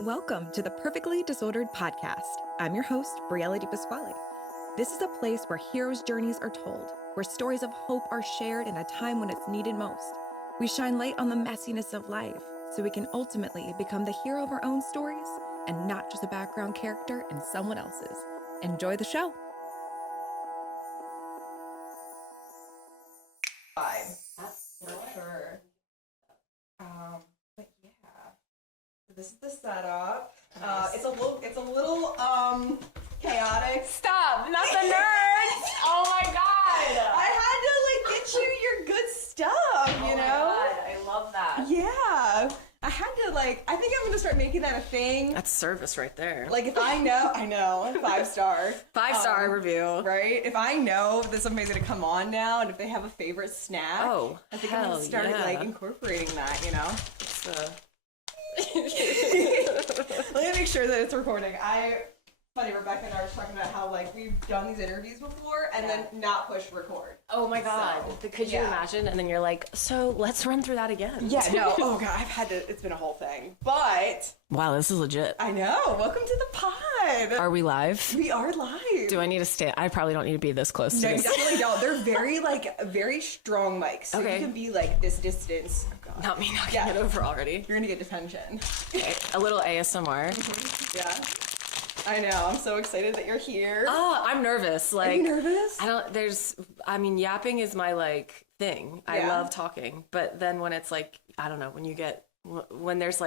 Welcome to the Perfectly Disordered Podcast. I'm your host, Briella DiPasquale. This is a place where heroes' journeys are told, where stories of hope are shared in a time when it's needed most. We shine light on the messiness of life so we can ultimately become the hero of our own stories and not just a background character in someone else's. Enjoy the show. For sure. But yeah. So this is the setup. It's a little chaotic. Stop! Not the nerds! Oh my god! I had to get you your good stuff, you know? Oh my god, I love that. Yeah. I had to I think I'm gonna start making that a thing. That's service right there. If I know, 5-star. 5-star review. Right? If I know that somebody's gonna come on now and if they have a favorite snack, I think I'm gonna start incorporating that, you know? Let me make sure that it's recording. Funny, Rebecca and I were talking about how we've done these interviews before and then not push record. Oh my god. So, could you imagine? And then you're like, so let's run through that again. Yeah, no. Oh god, it's been a whole thing. But wow, this is legit. I know. Welcome to the pod. Are we live? We are live. Do I need to stand? I probably don't need to be this close to No, this. you definitely don't. They're very very strong mics. So you can be this distance. Oh, god. Not me knocking it over already. You're gonna get detention. Okay, a little ASMR. Yeah. I know. I'm so excited that you're here. Oh, I'm nervous. Are you nervous? Yapping is my thing. I love talking. But then when it's I don't know, when there's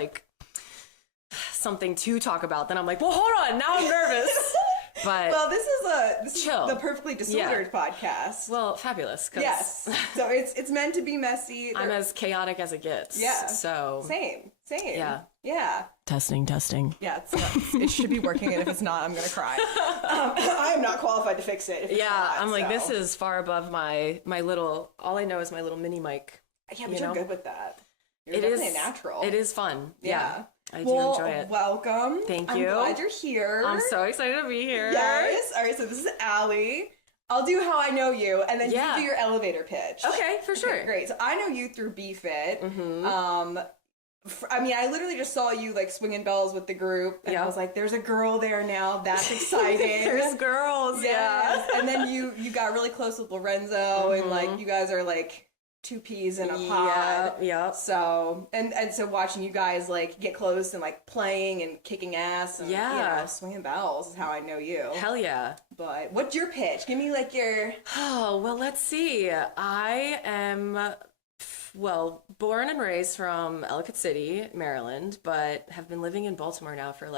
something to talk about, then I'm like, well, hold on, now I'm nervous. But well, this is chill. The Perfectly Disordered podcast. Well, fabulous. Yes. So it's meant to be messy. I'm as chaotic as it gets. Yeah. So same. Yeah. Yeah. Testing. Yeah. It should be working, and if it's not, I'm gonna cry. I am not qualified to fix it. If it's not, I'm this is far above my little. All I know is my little mini mic. Yeah, but you're good with that. You're it definitely is a natural. It is fun. Yeah. I do enjoy it. Welcome. Thank you. I'm glad you're here. I'm so excited to be here. Yes. All right. So this is Ally. I'll do how I know you, and then you do your elevator pitch. Okay, for sure. Okay, great. So I know you through BFit. Mm-hmm. I literally just saw you swinging bells with the group, and I was like, "There's a girl there now. That's exciting." There's girls. Yes. Yeah. And then you got really close with Lorenzo, and you guys are two peas in a pod. Yeah. So and so watching you guys get close and playing and kicking ass and swinging bells is how I know you. Hell yeah. But what's your pitch? Give me your. Oh, well, let's see. I am born and raised from Ellicott City, Maryland, but have been living in Baltimore now for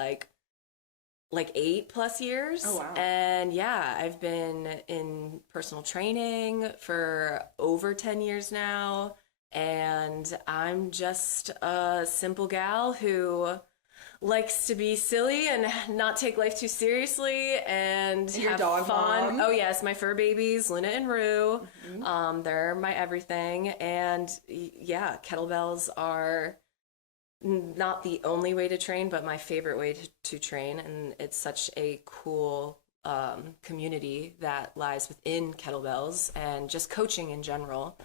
8+ years. Oh, wow. And yeah, I've been in personal training for over 10 years now. And I'm just a simple gal who likes to be silly and not take life too seriously and have dog fun. mom. Oh yes, my fur babies, Luna and Rue. Mm-hmm. They're my everything. And yeah, kettlebells are not the only way to train, but my favorite way to train. And it's such a cool community that lies within kettlebells and just coaching in general.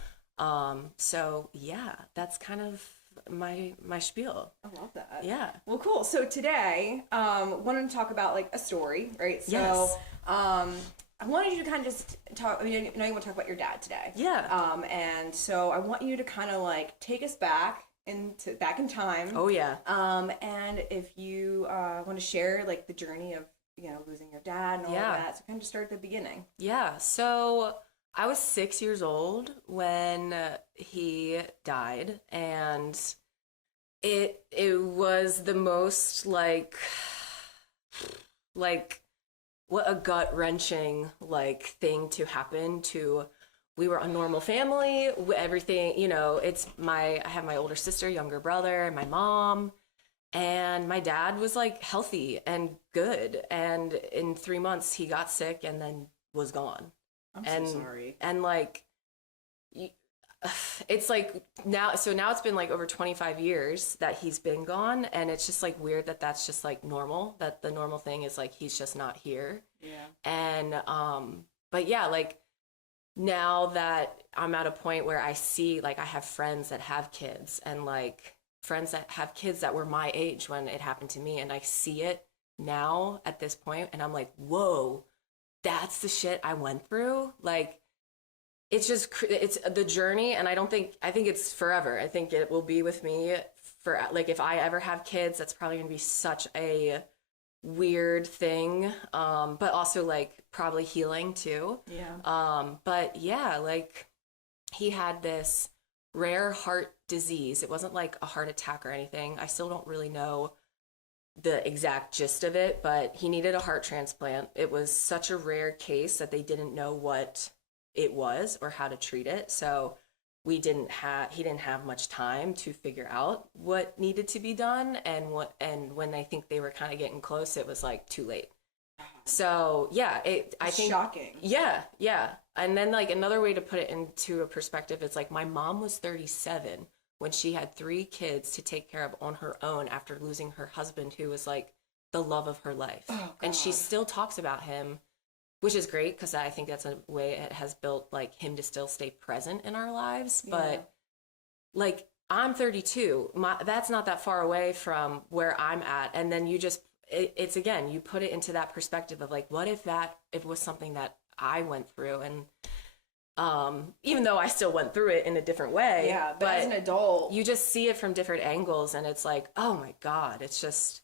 So yeah, that's kind of my spiel. I love that. Yeah. Well, cool. So today, wanted to talk about a story, right? So, yes. I wanted you to kind of just talk. I mean, I know you want to talk about your dad today. Yeah. And so I want you to kind of take us back in time. Oh yeah. And if you want to share the journey of losing your dad and all of that, so kind of just start at the beginning. Yeah. So I was 6 years old when he died, and it was the most what a gut-wrenching thing to happen to. We were a normal family, everything, I have my older sister, younger brother, and my mom, and my dad was healthy and good, and in 3 months he got sick and then was gone. I'm so sorry. And it's now it's been over 25 years that he's been gone, and it's just weird that that's just normal, that the normal thing is he's just not here. Yeah. And but yeah, now that I'm at a point where I see I have friends that have kids, and friends that have kids that were my age when it happened to me, and I see it now at this point, and I'm like, whoa, that's the shit I went through. Like, it's just, it's the journey, and I think it's forever. I think it will be with me for, like, if I ever have kids, that's probably gonna be such a weird thing, but also like probably healing too. But yeah, like, he had this rare heart disease. It wasn't like a heart attack or anything. I still don't really know the exact gist of it, but he needed a heart transplant. It was such a rare case that they didn't know what it was or how to treat it. So he didn't have much time to figure out what needed to be done. And when I think they were kind of getting close, it was like too late. So yeah, I think shocking. Yeah. And then, like, another way to put it into a perspective, it's like my mom was 37 when she had 3 kids to take care of on her own after losing her husband, who was like the love of her life. And she still talks about him, which is great, because I think that's a way it has built, like, him to still stay present in our lives. But like, I'm 32. That's not that far away from where I'm at. And then you just, it's again, you put it into that perspective of like, what if it was something that I went through? And even though I still went through it in a different way, but as an adult, you just see it from different angles, and it's like, oh my God, it's just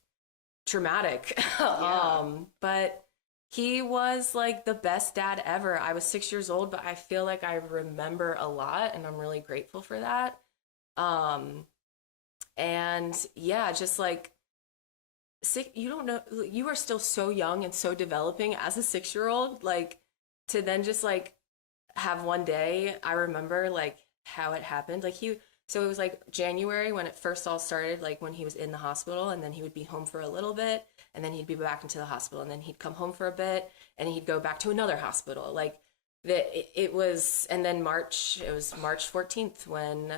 traumatic. But he was like the best dad ever. I was 6 years old, but I feel like I remember a lot, and I'm really grateful for that. And yeah, just like, you don't know, you are still so young and so developing as a 6-year-old, like, to then just like have one day. I remember like how it happened. Like, so it was like January when it first all started, like when he was in the hospital, and then he would be home for a little bit, and then he'd be back into the hospital, and then he'd come home for a bit, and he'd go back to another hospital. Like, it was, and then it was March 14th when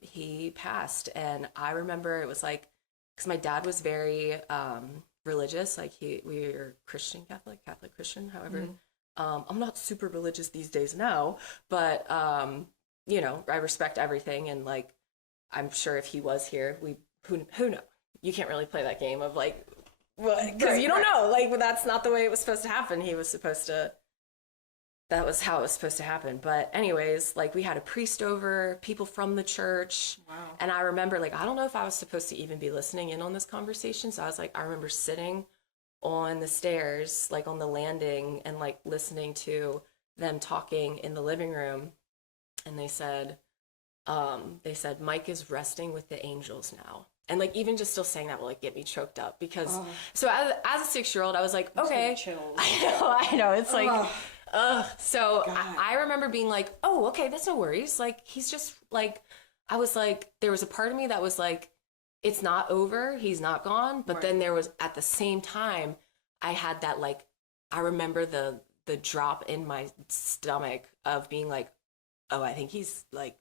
he passed. And I remember it was like, because my dad was very religious, like we were Catholic Christian, however. I'm not super religious these days now, but you know, I respect everything, and like, I'm sure if he was here, who knows? You can't really play that game of like, because you don't know, like, that's not the way it was supposed to happen. That was how it was supposed to happen. But anyways, like, we had a priest over, people from the church. Wow. And I remember, like, I don't know if I was supposed to even be listening in on this conversation. So I was like, I remember sitting on the stairs, like on the landing, and like listening to them talking in the living room. And they said, Mike is resting with the angels now. And like, even just still saying that will like get me choked up, because so as a 6-year-old, I was like, okay, I know, it's like, so I remember being like, oh, okay, that's no worries. Like, he's just like, I was like, there was a part of me that was like, it's not over, he's not gone. But then there was, at the same time, I had that, like, I remember the drop in my stomach of being like, oh, I think he's like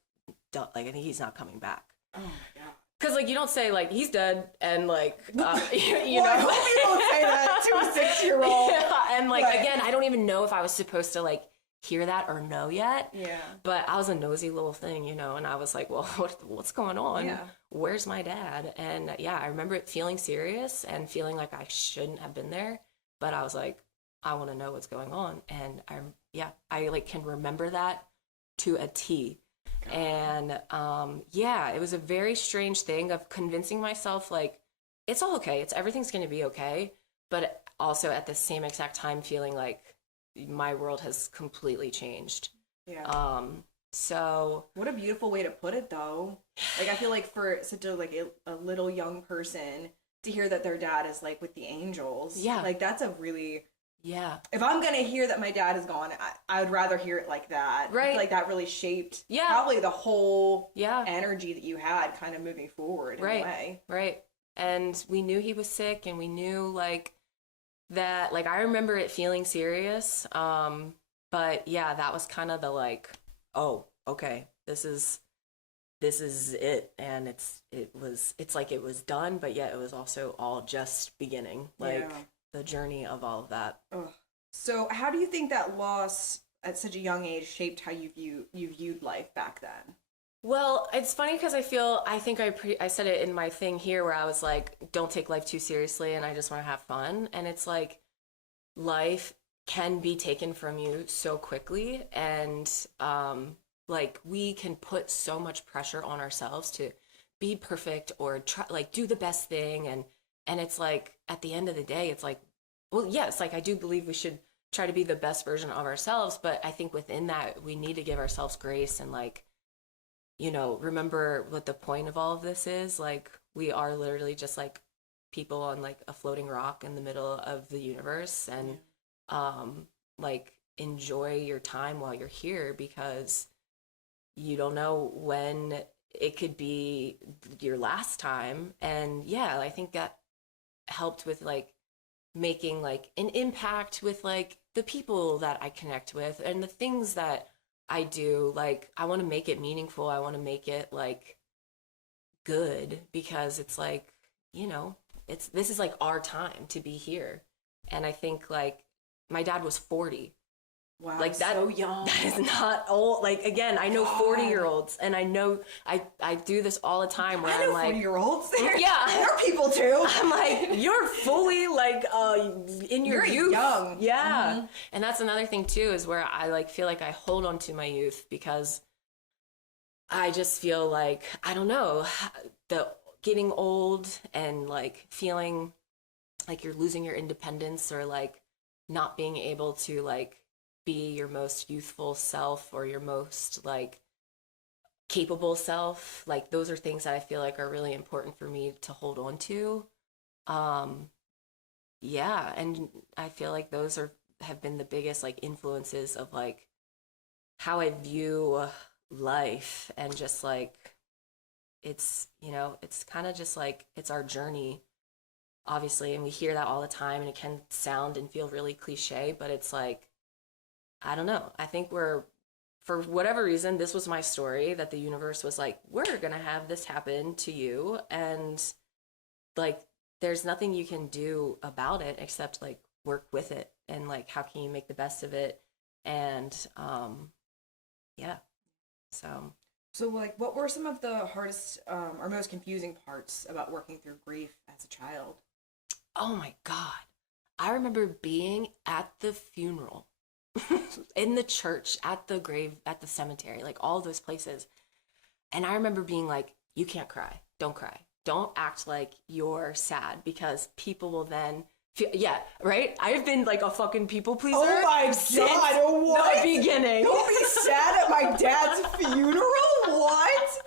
done. Like, I think he's not coming back. Oh my God. Because, like, you don't say, like, he's dead, and, like, you know. I hope you don't say that to a 6-year-old. Yeah, and, like, again, I don't even know if I was supposed to, like, hear that or know yet. Yeah. But I was a nosy little thing, you know, and I was like, well, what's going on? Yeah. Where's my dad? And, yeah, I remember it feeling serious and feeling like I shouldn't have been there. But I was like, I want to know what's going on. And, I, like, can remember that to a T. And it was a very strange thing of convincing myself, like, it's all okay, everything's going to be okay, but also at the same exact time feeling like my world has completely changed. So what a beautiful way to put it, though. Like, I feel like for such a little young person to hear that their dad is like with the angels, like, that's a really, if I'm gonna hear that my dad is gone, I would rather hear it like that. Right. I feel like that really shaped probably the whole energy that you had kind of moving forward in a way. Right. And we knew he was sick, and we knew, like, that, like, I remember it feeling serious. But yeah, that was kind of the, like, oh, okay, this is it. And it's like it was done, but yet it was also all just beginning. Like, the journey of all of that. So how do you think that loss at such a young age shaped how you viewed life back then? Well, it's funny because I think I said it in my thing here where I was like, don't take life too seriously and I just want to have fun. And it's like, life can be taken from you so quickly. And like, we can put so much pressure on ourselves to be perfect or try, like, do the best thing. And it's like, at the end of the day, it's like, well, yes, like, I do believe we should try to be the best version of ourselves. But I think within that, we need to give ourselves grace and like, remember what the point of all of this is. Like, we are literally just like people on like a floating rock in the middle of the universe. And like, enjoy your time while you're here, because you don't know when it could be your last time. And yeah, I think that helped with like making like an impact with like the people that I connect with and the things that I do. Like, I want to make it meaningful. I want to make it like good, because it's like, this is like our time to be here. And I think like my dad was 40. Wow, like that, so young. That is not old. Like, again, I know 40-year-olds, and I know I do this all the time where I'm like 40-year-olds. Yeah, they're people too. I'm like, you're fully like in your youth. Young. Yeah. Mm-hmm. And that's another thing too, is where I like feel like I hold on to my youth, because I just feel like, I don't know, the getting old and like feeling like you're losing your independence, or like not being able to like be your most youthful self or your most like capable self. Like, those are things that I feel like are really important for me to hold on to. Yeah, and I feel like those have been the biggest like influences of like how I view life. And just like, it's it's kind of just like, it's our journey, obviously, and we hear that all the time, and it can sound and feel really cliche, but it's like, I don't know, I think for whatever reason, this was my story, that the universe was like, we're gonna have this happen to you, and like, there's nothing you can do about it except like work with it, and like, how can you make the best of it? And yeah, so like, what were some of the hardest or most confusing parts about working through grief as a child? Oh my God, I remember being at the funeral in the church, at the grave, at the cemetery, like all those places. And I remember being like, you can't cry. Don't cry. Don't act like you're sad, because people will then feel, yeah, right? I've been like a fucking people pleaser. Oh my God, what? The beginning. Don't be sad at my dad's funeral? What?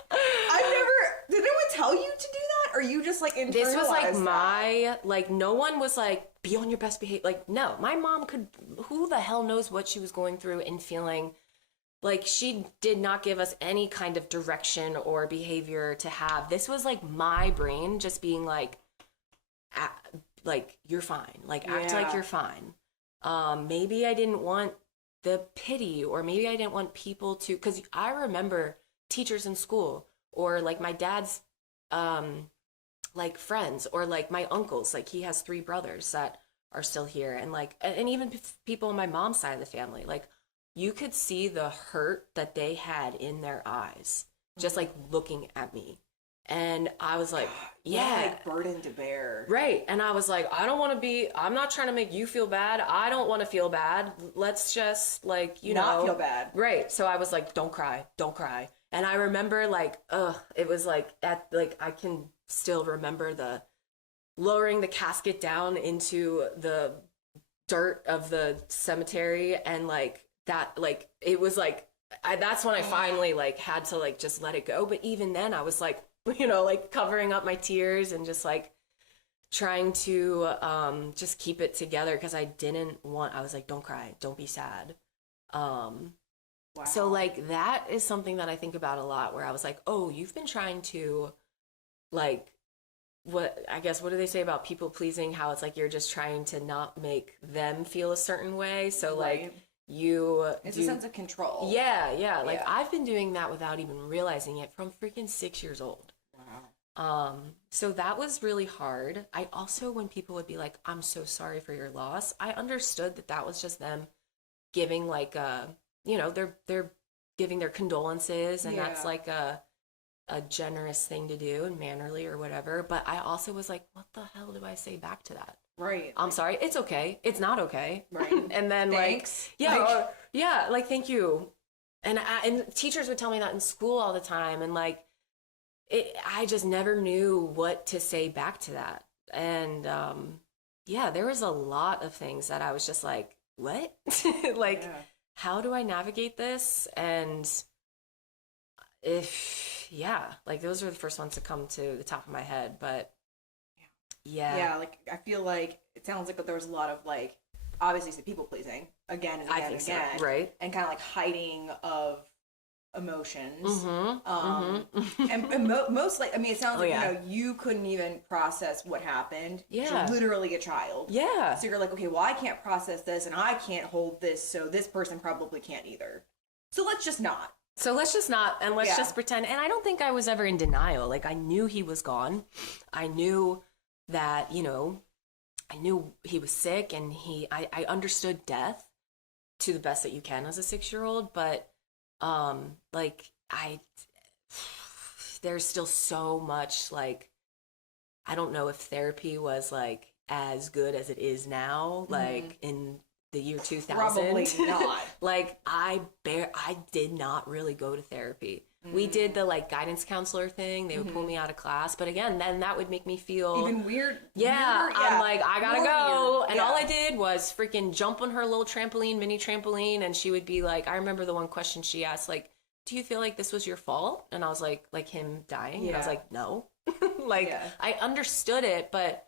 Did anyone tell you to do that? Or you just like internalized This was like that? like, no one was like, be on your best behavior. Like, no, my mom who the hell knows what she was going through and feeling. Like, she did not give us any kind of direction or behavior to have. This was like my brain just being like, like, you're fine. Like, act like you're fine. Maybe I didn't want the pity, or maybe I didn't want people to, because I remember teachers in school, or like my dad's like friends, or like my uncles. Like, he has 3 brothers that are still here, and like, and even people on my mom's side of the family, like, you could see the hurt that they had in their eyes, just like looking at me. And I was like, yeah, like burden to bear. Right. And I was like, I'm not trying to make you feel bad. I don't want to feel bad. Let's just like, not feel bad. Right. So I was like, don't cry. And I remember like, it was like I can still remember the lowering the casket down into the dirt of the cemetery, and like that, like, it was like, that's when I finally like had to like just let it go. But even then I was like, like covering up my tears and just like trying to just keep it together, because I was like, don't cry, don't be sad. Wow. So like, that is something that I think about a lot, where I was like, oh, you've been trying to like, what do they say about people pleasing, how it's like you're just trying to not make them feel a certain way, so like it's a sense of control. Yeah. Like, I've been doing that without even realizing it from freaking 6 years old. Wow. So that was really hard. I also, when people would be like, I'm so sorry for your loss, I understood that was just them giving like they're giving their condolences, and that's like a generous thing to do and mannerly or whatever. But I also was like, what the hell do I say back to that? Right. I'm sorry. It's okay. It's not okay. Right. And then Thanks. like thank you. And teachers would tell me that in school all the time, and like I just never knew what to say back to that. And there was a lot of things that I was just like, what? Like, how do I navigate this? And like those were the first ones to come to the top of my head. But like I feel like it sounds like there was a lot of like obviously people pleasing again and again and again, so, right? And kind of like hiding of emotions. And mostly, I mean, it sounds like you couldn't even process what happened. You're literally a child. So you're like, okay, well, I can't process this, and I can't hold this, so this person probably can't either. So let's just not. And let's just pretend. And I don't think I was ever in denial. Like, I knew he was gone. I knew that, I knew he was sick, and I understood death to the best that you can as a 6-year-old, but there's still so much, like, I don't know if therapy was like as good as it is now, like in the year 2000. Probably not. Like I did not really go to therapy. We did the like guidance counselor thing. They would pull me out of class, but again, then that would make me feel even weird. Yeah, I'm like, I gotta go. Weird. And all I did was freaking jump on her little mini trampoline, and she would be like, I remember the one question she asked, like, do you feel like this was your fault? And I was like him dying. And I was like, no. I understood it, but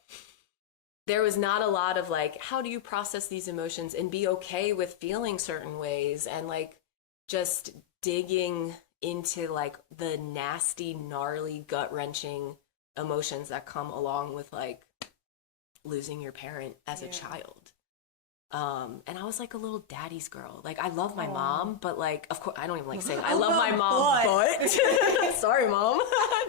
there was not a lot of like, how do you process these emotions and be okay with feeling certain ways, and like just digging into like the nasty, gnarly, gut-wrenching emotions that come along with like losing your parent as a child. And I was like a little daddy's girl. Like, I love my mom, but like, of course, I don't even like saying I love my mom, but sorry, mom.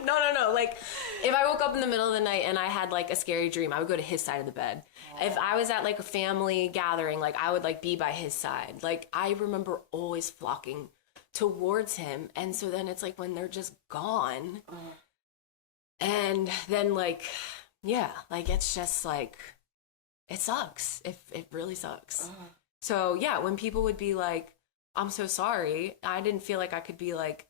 No. Like, if I woke up in the middle of the night and I had like a scary dream, I would go to his side of the bed. If I was at like a family gathering, like I would like be by his side. Like, I remember always flocking towards him. And so then it's like when they're just gone, and then like, like it's just like, it sucks. It really sucks. So yeah, when people would be like, I'm so sorry, I didn't feel like I could be like,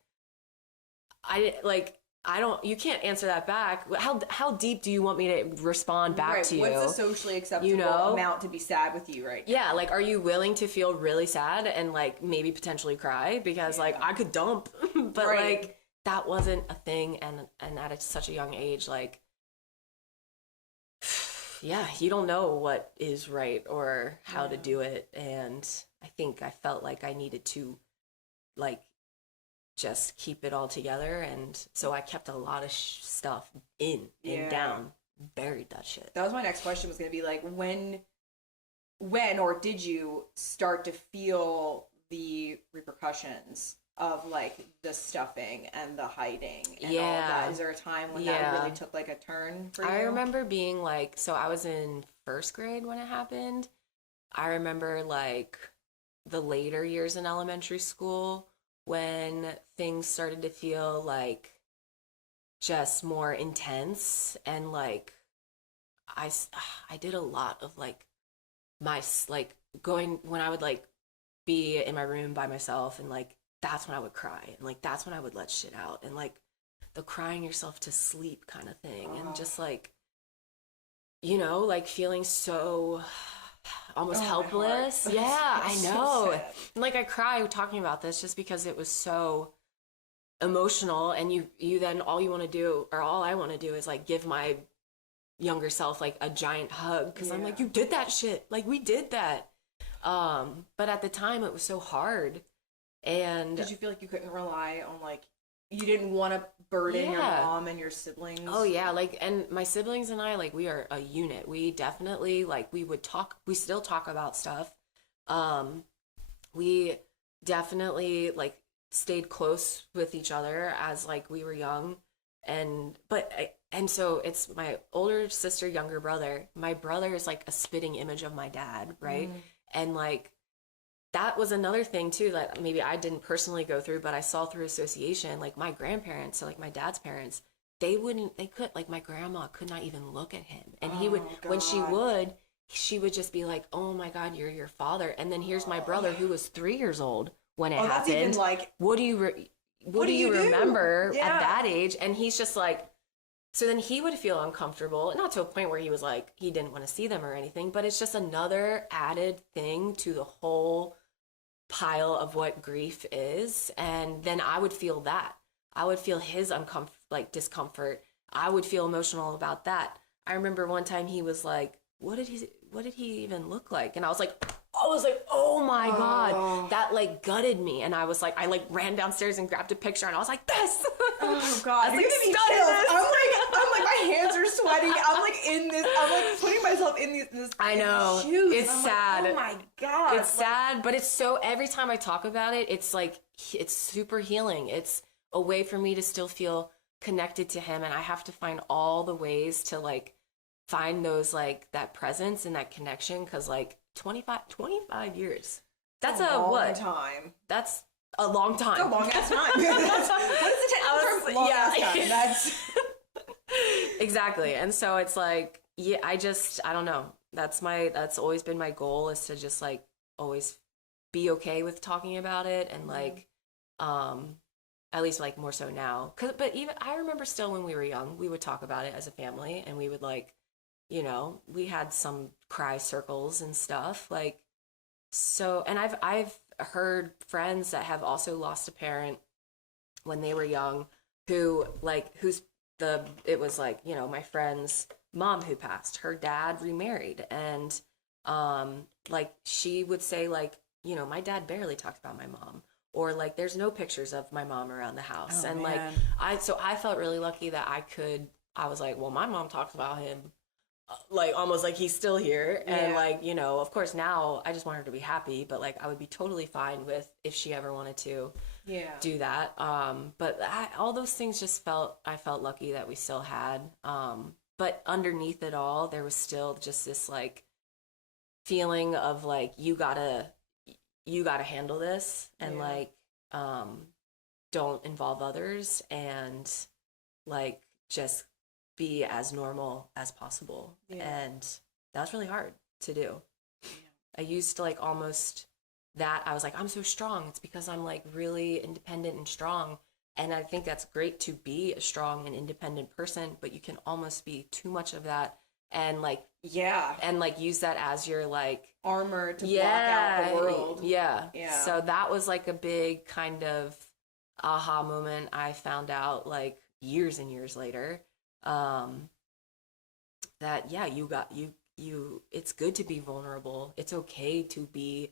you can't answer that back. How deep do you want me to respond back to you? What's a socially acceptable amount to be sad with you right now? Yeah, like, are you willing to feel really sad and like maybe potentially cry? Because like I could dump, but like that wasn't a thing, and at such a young age, like, you don't know what is right or how to do it. And I think I felt like I needed to like just keep it all together, and so I kept a lot of stuff in and down, buried that shit. That was my next question, was going to be like, when or did you start to feel the repercussions of like the stuffing and the hiding and all of that? Is there a time when that really took like a turn for you? I remember being like, so I was in first grade when it happened. I remember like the later years in elementary school when things started to feel like just more intense, and like I did a lot of like my like going, when I would like be in my room by myself, and like that's when I would cry, and like that's when I would let shit out, and like the crying yourself to sleep kind of thing, and just like, like feeling so almost helpless. Yeah, I know. So and like I cry talking about this just because it was so emotional, and you then all I want to do is like give my younger self like a giant hug, because I'm like, you did that shit, like we did that. But at the time it was so hard. And did you feel like you couldn't rely on, like, you didn't want to burden your mom and your siblings? Oh yeah, like, and my siblings and I, like, we are a unit. We definitely, like, we still talk about stuff. We definitely like stayed close with each other as like we were young, and so it's my older sister, younger brother. My brother is like a spitting image of my dad, right? And like that was another thing too that maybe I didn't personally go through, but I saw through association. Like my grandparents, so like my dad's parents, they could, like my grandma could not even look at him. And he would, when she would just be like, oh my God, you're your father. And then here's my brother who was 3 years old when it happened. That's even like, what do you remember at that age? And he's just like, so then he would feel uncomfortable, not to a point where he was like, he didn't want to see them or anything, but it's just another added thing to the whole pile of what grief is. And then I would feel that. I would feel his discomfort. I would feel emotional about that. I remember one time he was like, what did he even look like? And I was like, oh my God, that like gutted me. And I was like, I like ran downstairs and grabbed a picture and I was like, this. Oh God, you're gonna be chills. I'm like, my hands are sweating. I'm like putting myself in this. I know. Shoes. It's sad. Like, oh my God. It's sad, but it's so, every time I talk about it, it's like, it's super healing. It's a way for me to still feel connected to him. And I have to find all the ways to like find those, like that presence and that connection. Cause like 25 years. That's a long time. That's a long time. It's a long ass time. What is the technical term? Long ass time. That's exactly. And so it's like, yeah, I don't know. That's always been my goal, is to just like always be okay with talking about it. And like, at least like more so now. But even I remember still when we were young, we would talk about it as a family and we would like, you know, we had some cry circles and stuff like, so, and I've heard friends that have also lost a parent when they were young who like, it was like, you know, my friend's mom who passed, her dad remarried. And, like she would say like, you know, my dad barely talked about my mom, or like, there's no pictures of my mom around the house. And man. Like, I felt really lucky that I was like, well, my mom talks about him like almost like he's still here. And like, you know, of course now I just want her to be happy, but like I would be totally fine with if she ever wanted to do that. But all those things just I felt lucky that we still had. But underneath it all, there was still just this like feeling of like, you gotta handle this and like, don't involve others and like just be as normal as possible. And that's really hard to do. I used to like almost that I was like, I'm so strong, it's because I'm like really independent and strong. And I think that's great to be a strong and independent person, but you can almost be too much of that and like and like use that as your like armor to block out the world. So that was like a big kind of aha moment. I found out like years and years later that it's good to be vulnerable. It's okay to be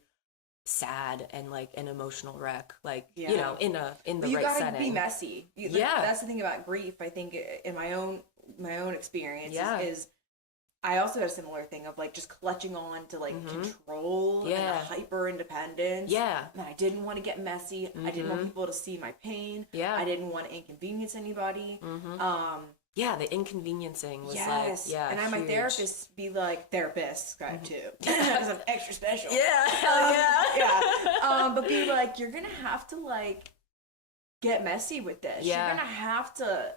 sad and like an emotional wreck, like you know, in the you right gotta setting. Be messy. That's the thing about grief. I think in my own experience is I also had a similar thing of like just clutching on to like control and hyper independence. And I didn't want to get messy. I didn't want people to see my pain. I didn't want to inconvenience anybody. The inconveniencing was and I had my therapist be like, therapists got too, because I'm extra special. But be like, you're gonna have to like get messy with this. You're gonna have to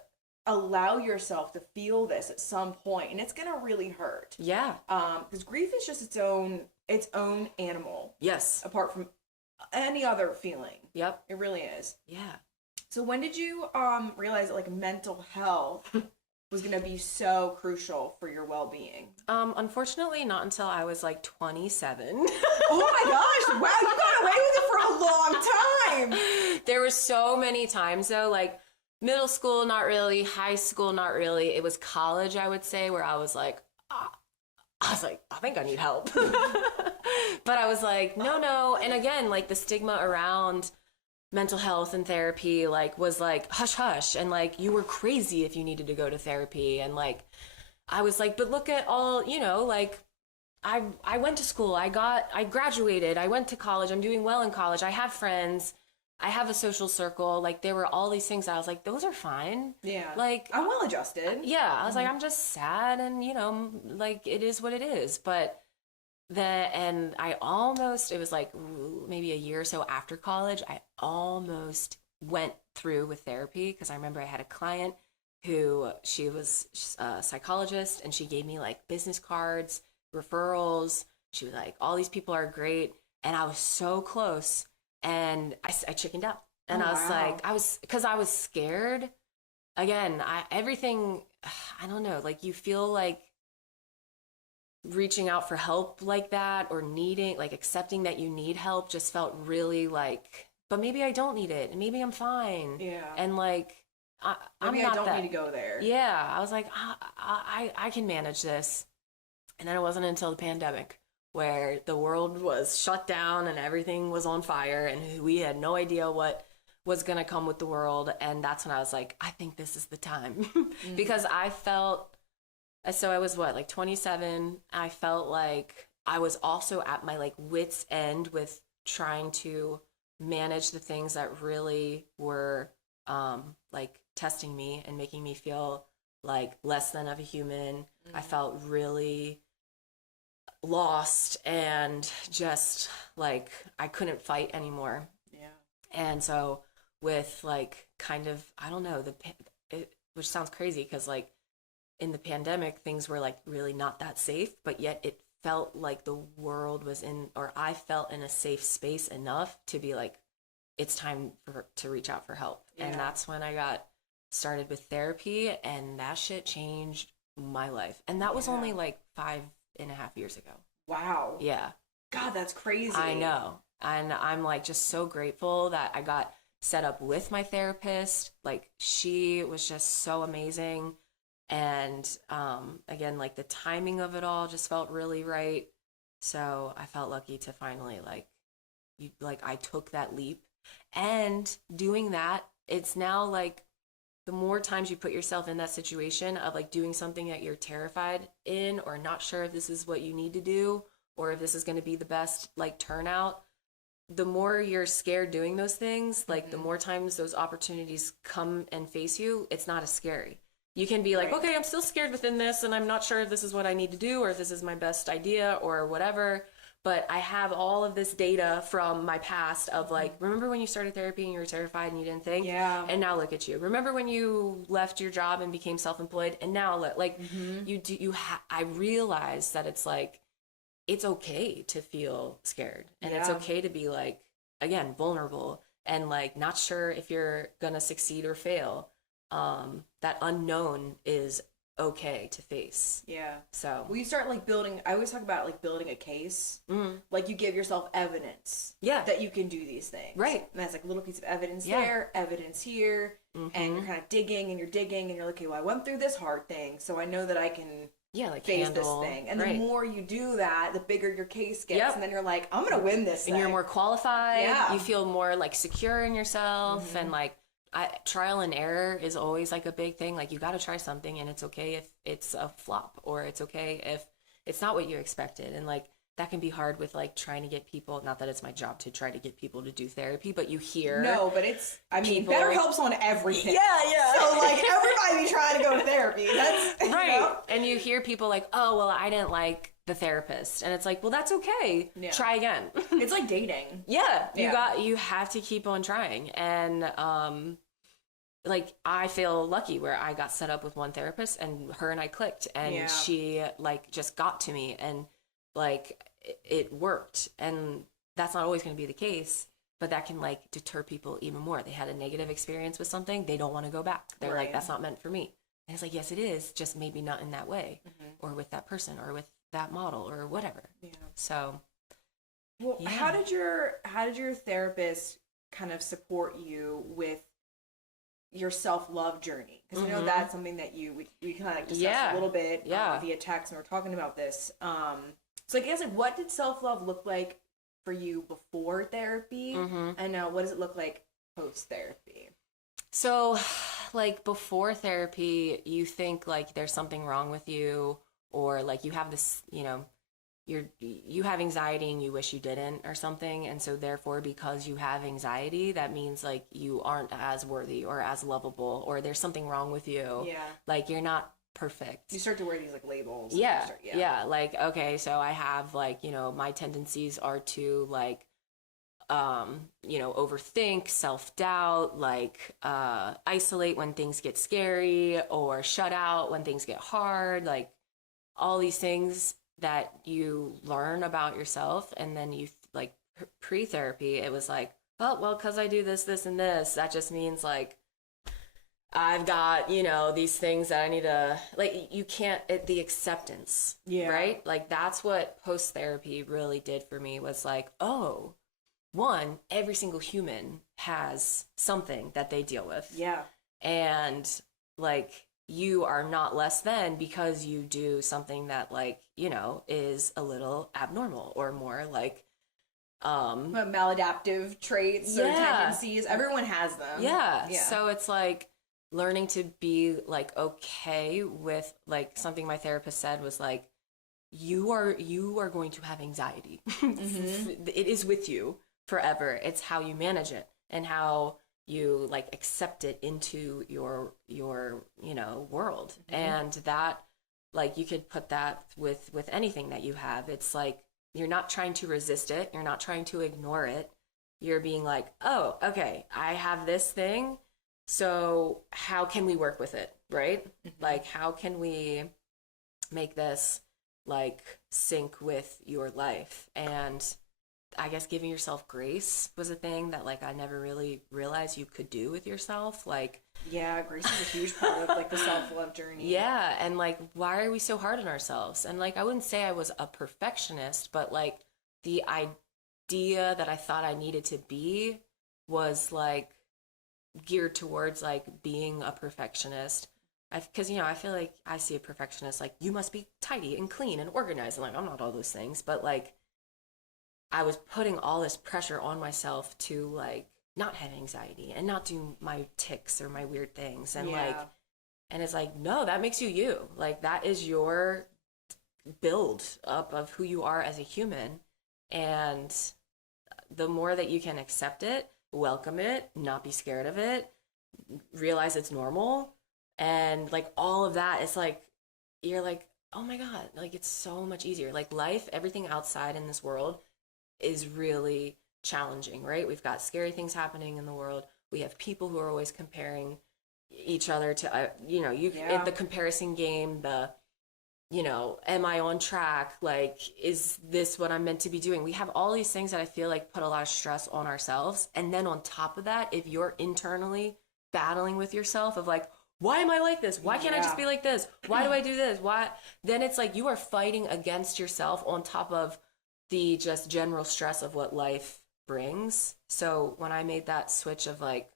allow yourself to feel this at some point, and it's gonna really hurt. Because grief is just its own animal. Apart from any other feeling. It really is. So when did you realize that like mental health was going to be so crucial for your well-being? Unfortunately, not until I was like 27. Oh my gosh! Wow, you got away with it for a long time. There were so many times though, like middle school, not really. High school, not really. It was college, I would say, where I was like, I think I need help. But I was like, no. And again, like the stigma around mental health and therapy like was like hush hush, and like you were crazy if you needed to go to therapy. And like I was like, but look at all, you know, like I went to school, I graduated, I went to college, I'm doing well in college, I have friends, I have a social circle. Like there were all these things I was like, those are fine. Like I'm well adjusted. I was like, I'm just sad, and you know, like it is what it is. But and it was like maybe a year or so after college, I almost went through with therapy, because I remember I had a client who, she was a psychologist, and she gave me like business cards, referrals. She was like, all these people are great. And I was so close, and I chickened out. And I was like, because I was scared. Again, everything, I don't know, like you feel like reaching out for help like that, or needing, like accepting that you need help, just felt really like, but maybe I don't need it, and maybe I'm fine. Yeah. And like, maybe I don't need to go there. Yeah. I was like, I can manage this. And then it wasn't until the pandemic, where the world was shut down and everything was on fire, and we had no idea what was going to come with the world. And that's when I was like, I think this is the time. Because I felt, so I was like 27. I felt like I was also at my like wit's end with trying to manage the things that really were like testing me and making me feel like less than of a human. I felt really lost, and just like I couldn't fight anymore. Yeah. And so with like kind of, I don't know, which sounds crazy, because like in the pandemic things were like really not that safe, but yet it felt like the world was in, or I felt in a safe space enough to be like, it's time to reach out for help. Yeah. And that's when I got started with therapy, and that shit changed my life. And that was only like 5.5 years ago. Wow. Yeah. God, that's crazy. I know. And I'm like just so grateful that I got set up with my therapist. Like, she was just so amazing. And again, like the timing of it all just felt really right. So I felt lucky to finally I took that leap. And doing that, it's now like the more times you put yourself in that situation of like doing something that you're terrified in, or not sure if this is what you need to do, or if this is going to be the best like turnout, the more you're scared doing those things, like the more times those opportunities come and face you, it's not as scary. You can be like, okay, I'm still scared within this, and I'm not sure if this is what I need to do, or if this is my best idea or whatever. But I have all of this data from my past of like, remember when you started therapy and you were terrified and you didn't think? Yeah. And now look at you. Remember when you left your job and became self-employed? And now like I realized that it's like, it's okay to feel scared, and it's okay to be like, again, vulnerable, and like not sure if you're gonna succeed or fail. That unknown is okay to face. Yeah. So you start like building, I always talk about like building a case. Like you give yourself evidence that you can do these things. Right. And that's like a little piece of evidence there, evidence here, and you're kind of digging and you're like, okay, well, I went through this hard thing, so I know that I can face this thing. And the more you do that, the bigger your case gets. And then you're like, I'm gonna win this thing. And you're more qualified. You feel more like secure in yourself. And like trial and error is always like a big thing. Like you got to try something, and it's okay if it's a flop, or it's okay if it's not what you expected. And like that can be hard with like trying to get people, not that it's my job to try to get people to do therapy, but you hear but it's, I mean, BetterHelp's on everything. Yeah. So like everybody be trying to go to therapy. That's right. You know? And you hear people like, oh well, I didn't like the therapist, and it's like, well, that's okay. Try again. It's like dating. You have to keep on trying. And like I feel lucky where I got set up with one therapist, and her and I clicked, and she like just got to me, and like it worked. And that's not always going to be the case, but that can like deter people even more. They had a negative experience with something, they don't want to go back. They're like, that's not meant for me. And it's like, yes it is, just maybe not in that way, or with that person, or with that model, or whatever. So how did your therapist kind of support you with your self-love journey? Because I know that's something that we kind of discussed a little bit via text, and we're talking about this. So I guess like, what did self-love look like for you before therapy, and now what does it look like post-therapy? So like before therapy, you think like there's something wrong with you, or like you have this, you have anxiety and you wish you didn't, or something. And so therefore, because you have anxiety, that means like you aren't as worthy or as lovable, or there's something wrong with you. Like you're not perfect. You start to wear these like labels. Yeah. Like, okay, so I have like, you know, my tendencies are to like, you know, overthink, self-doubt, like isolate when things get scary, or shut out when things get hard, like all these things that you learn about yourself. And then you like pre-therapy, it was like, oh, well, because I do this, this, and this, that just means like I've got, you know, these things that I need to, like, you can't, the acceptance, right? Like, that's what post-therapy really did for me, was like, oh, one, every single human has something that they deal with. Yeah. And, like, you are not less than because you do something that, like, you know, is a little abnormal or more, like, maladaptive traits or tendencies. Everyone has them. Yeah. So it's like learning to be like okay with like something my therapist said was like, you are going to have anxiety. It is with you forever. It's how you manage it and how you like accept it into your you know world. And that, like, you could put that with anything that you have. It's like you're not trying to resist it. You're not trying to ignore it. You're being like, oh, okay, I have this thing. So how can we work with it, right? Like, how can we make this, like, sync with your life? And I guess giving yourself grace was a thing that, like, I never really realized you could do with yourself. Like, yeah, grace is a huge part of, like, the self-love journey. Yeah, and, like, why are we so hard on ourselves? And, like, I wouldn't say I was a perfectionist, but, like, the idea that I thought I needed to be was, like, geared towards, like, being a perfectionist. Because, you know, I feel like I see a perfectionist, like, you must be tidy and clean and organized. And, like, I'm not all those things. But, like, I was putting all this pressure on myself to, like, not have anxiety and not do my tics or my weird things. And like, and it's like, no, that makes you you. Like, that is your build up of who you are as a human. And the more that you can accept it, welcome it, not be scared of it, realize it's normal, and like all of that, it's like, you're like, oh my God, like, it's so much easier. Like, life, everything outside in this world is really challenging, right? We've got scary things happening in the world. We have people who are always comparing each other to, you know, the comparison game, the, you know, am I on track? Like, is this what I'm meant to be doing? We have all these things that I feel like put a lot of stress on ourselves. And then on top of that, if you're internally battling with yourself of like, why am I like this? Why can't I just be like this? Why do I do this? Why? Then it's like you are fighting against yourself on top of the just general stress of what life brings. So when I made that switch of like,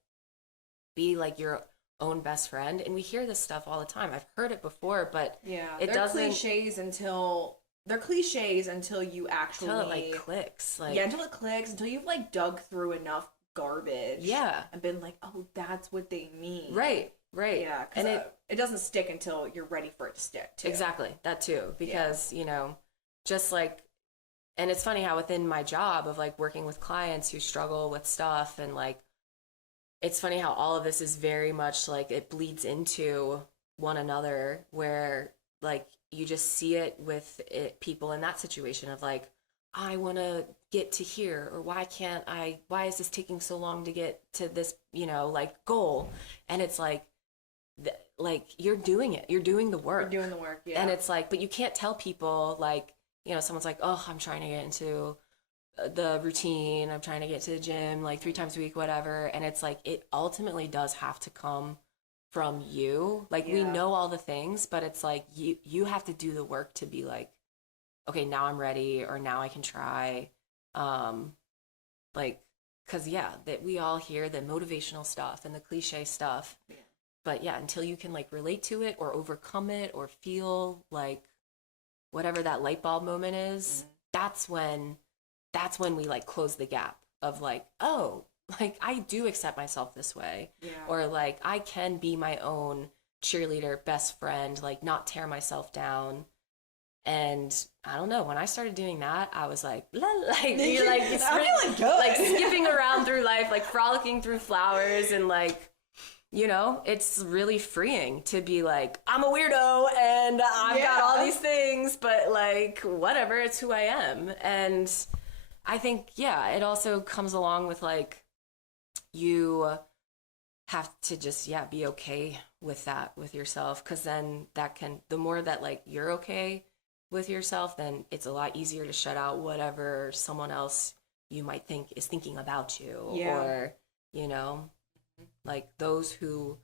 be like your own best friend, and we hear this stuff all the time. I've heard it before, but they're cliches until you actually, until it like clicks. Like, until it clicks, until you've like dug through enough garbage. And been like, oh, that's what they mean. Right. Yeah, and it doesn't stick until you're ready for it to stick too. Exactly, that too, because you know, just like. And it's funny how within my job of like working with clients who struggle with stuff, and like, it's funny how all of this is very much like it bleeds into one another, where like you just see it with people in that situation of like, I want to get to here, or why is this taking so long to get to this, you know, like goal? And it's like, like you're doing it, you're doing the work. And it's like, but you can't tell people like, you know, someone's like, oh, I'm trying to get into the routine, I'm trying to get to the gym like 3 times a week, whatever. And it's like, it ultimately does have to come from you. Like, we know all the things, but it's like, you have to do the work to be like, okay, now I'm ready, or now I can try. Like, cause that we all hear the motivational stuff and the cliche stuff, but until you can like relate to it or overcome it or feel like whatever that light bulb moment is, that's when we like close the gap of like, oh, like I do accept myself this way, or like I can be my own cheerleader, best friend, like not tear myself down. And I don't know, when I started doing that, I was like, you're like, I'm feeling good, like skipping around through life, like frolicking through flowers, and like you know, it's really freeing to be like, I'm a weirdo and I've got all these things, but like, whatever, it's who I am. And I think, it also comes along with like, you have to just, be okay with that, with yourself. Cause then the more that like you're okay with yourself, then it's a lot easier to shut out whatever someone else you might think is thinking about you, or, you know, like those who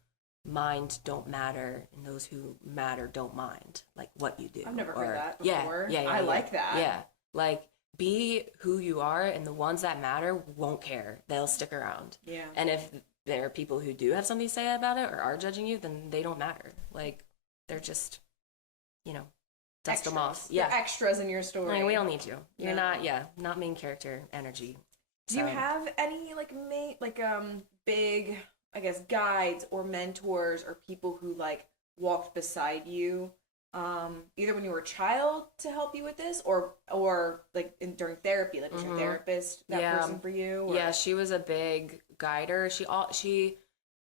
mind don't matter and those who matter don't mind like what you do. I've never heard that before. I like that. Yeah. Like be who you are, and the ones that matter won't care. They'll stick around. Yeah. And if there are people who do have something to say about it or are judging you, then they don't matter. Like they're just, you know, dust them off. They're extras in your story. Like, we don't need you. You're not main character energy. Do you have any big, I guess, guides or mentors or people who like walked beside you, either when you were a child to help you with this, or like during therapy, like was your therapist that person for you? Or? Yeah, she was a big guider.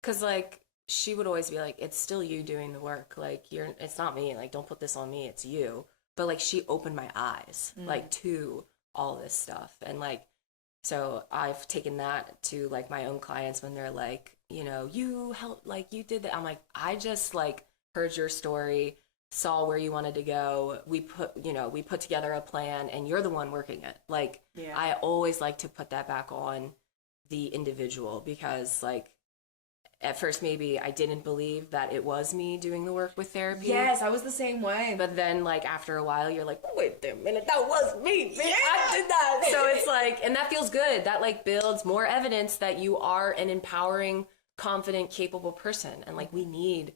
Cause like she would always be like, it's still you doing the work. Like it's not me. Like don't put this on me. It's you. But like she opened my eyes like to all this stuff, and like. So I've taken that to like my own clients when they're like, you know, you helped, like you did that. I'm like, I just like heard your story, saw where you wanted to go. We put together a plan, and you're the one working it. Like, I always like to put that back on the individual, because like at first maybe I didn't believe that it was me doing the work with therapy. Yes, I was the same way. But then like after a while you're like, wait a minute, that was me. Yeah. I did that. So it's like, and that feels good. That like builds more evidence that you are an empowering, confident, capable person. And like we need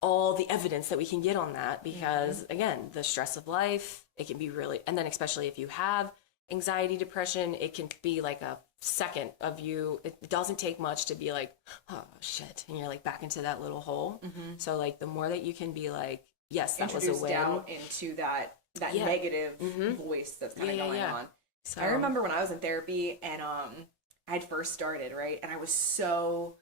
all the evidence that we can get on that, because again, the stress of life, it can be really, and then especially if you have anxiety, depression, it can be like a second of you. It doesn't take much to be like, oh shit, and you're like back into that little hole. So like the more that you can be like, yes, that was a win, doubt into that negative voice that's kind of going on. So I remember when I was in therapy and I had first started, right, and I was so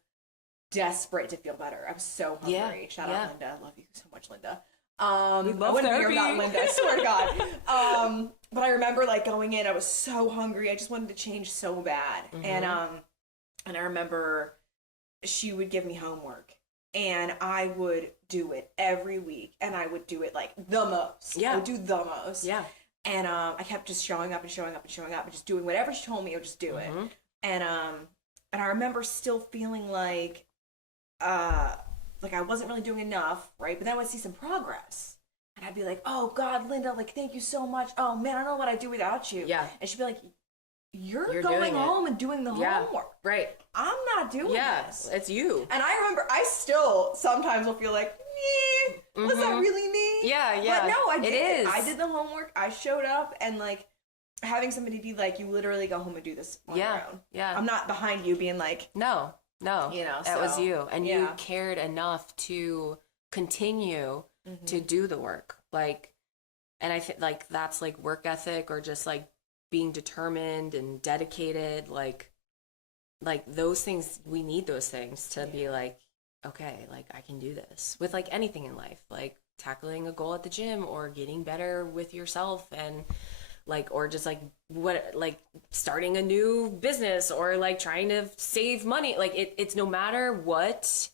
desperate to feel better. I was so hungry. Shout out Linda, I love you so much, Linda. I wouldn't be here without Linda, I swear to God. But I remember like going in, I was so hungry. I just wanted to change so bad. And I remember she would give me homework, and I would do it every week, and I would do it like the most. Yeah. I would do the most. Yeah. And I kept just showing up and showing up and showing up and just doing whatever she told me, I would just do it. And I remember still feeling like I wasn't really doing enough, right? But then I would see some progress. And I'd be like, oh, God, Linda, like, thank you so much. Oh, man, I don't know what I'd do without you. Yeah. And she'd be like, you're going home and doing the homework. Right. I'm not doing this. It's you. And I remember I still sometimes will feel like, was that really me? Yeah. But no, I did it. I did the homework. I showed up, and like having somebody be like, you literally go home and do this on your own. Yeah. I'm not behind you being like, no, you know, that was you. And you cared enough to continue to do the work. Like, and I think like that's like work ethic, or just like being determined and dedicated. Like those things, we need those things to be like, okay, like I can do this with like anything in life, like tackling a goal at the gym, or getting better with yourself, and like, or just like starting a new business, or like trying to save money. Like it's no matter what,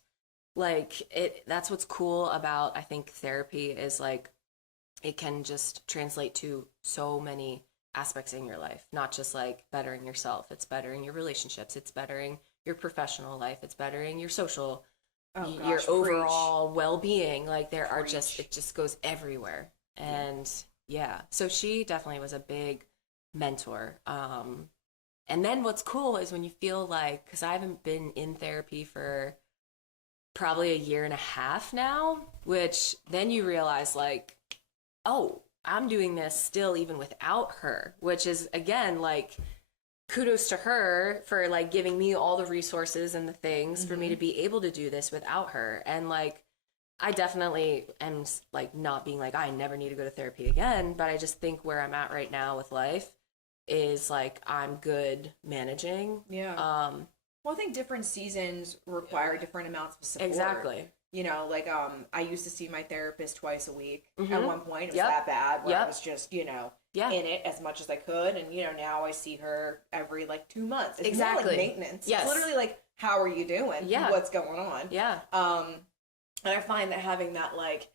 like that's what's cool about, I think, therapy is like, it can just translate to so many aspects in your life, not just like bettering yourself. It's bettering your relationships. It's bettering your professional life. It's bettering your social, your overall well-being. Like there are just, it just goes everywhere. And so she definitely was a big mentor. And then what's cool is when you feel like, because I haven't been in therapy for probably a year and a half now, which then you realize like, oh, I'm doing this still even without her, which is, again, like, kudos to her for like giving me all the resources and the things for me to be able to do this without her. And like, I definitely am like not being like, I never need to go to therapy again, but I just think where I'm at right now with life is like, I'm good managing. Well, I think different seasons require different amounts of support. Exactly. You know, like, I used to see my therapist twice a week. At one point, it was that bad, where I was just, you know, in it as much as I could. And, you know, now I see her every, like, 2 months. It's more like maintenance. Yes. It's literally like, how are you doing? Yeah. What's going on? Yeah. And I find that having that, like,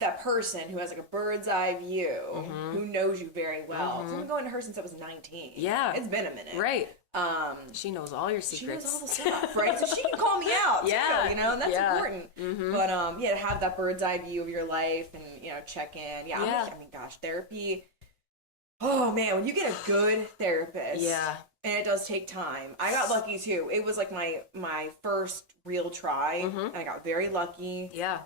that person who has, like, a bird's eye view, who knows you very well. So I've been going to her since I was 19. Yeah. It's been a minute. Right. She knows all your secrets. She knows all the stuff, right? So she can call me out, too, you know, and that's important. But, to have that bird's eye view of your life and, you know, check in. I mean, gosh, therapy. Oh, man, when you get a good therapist. Yeah. And it does take time. I got lucky, too. It was, like, my first real try. And I got very lucky. Yeah.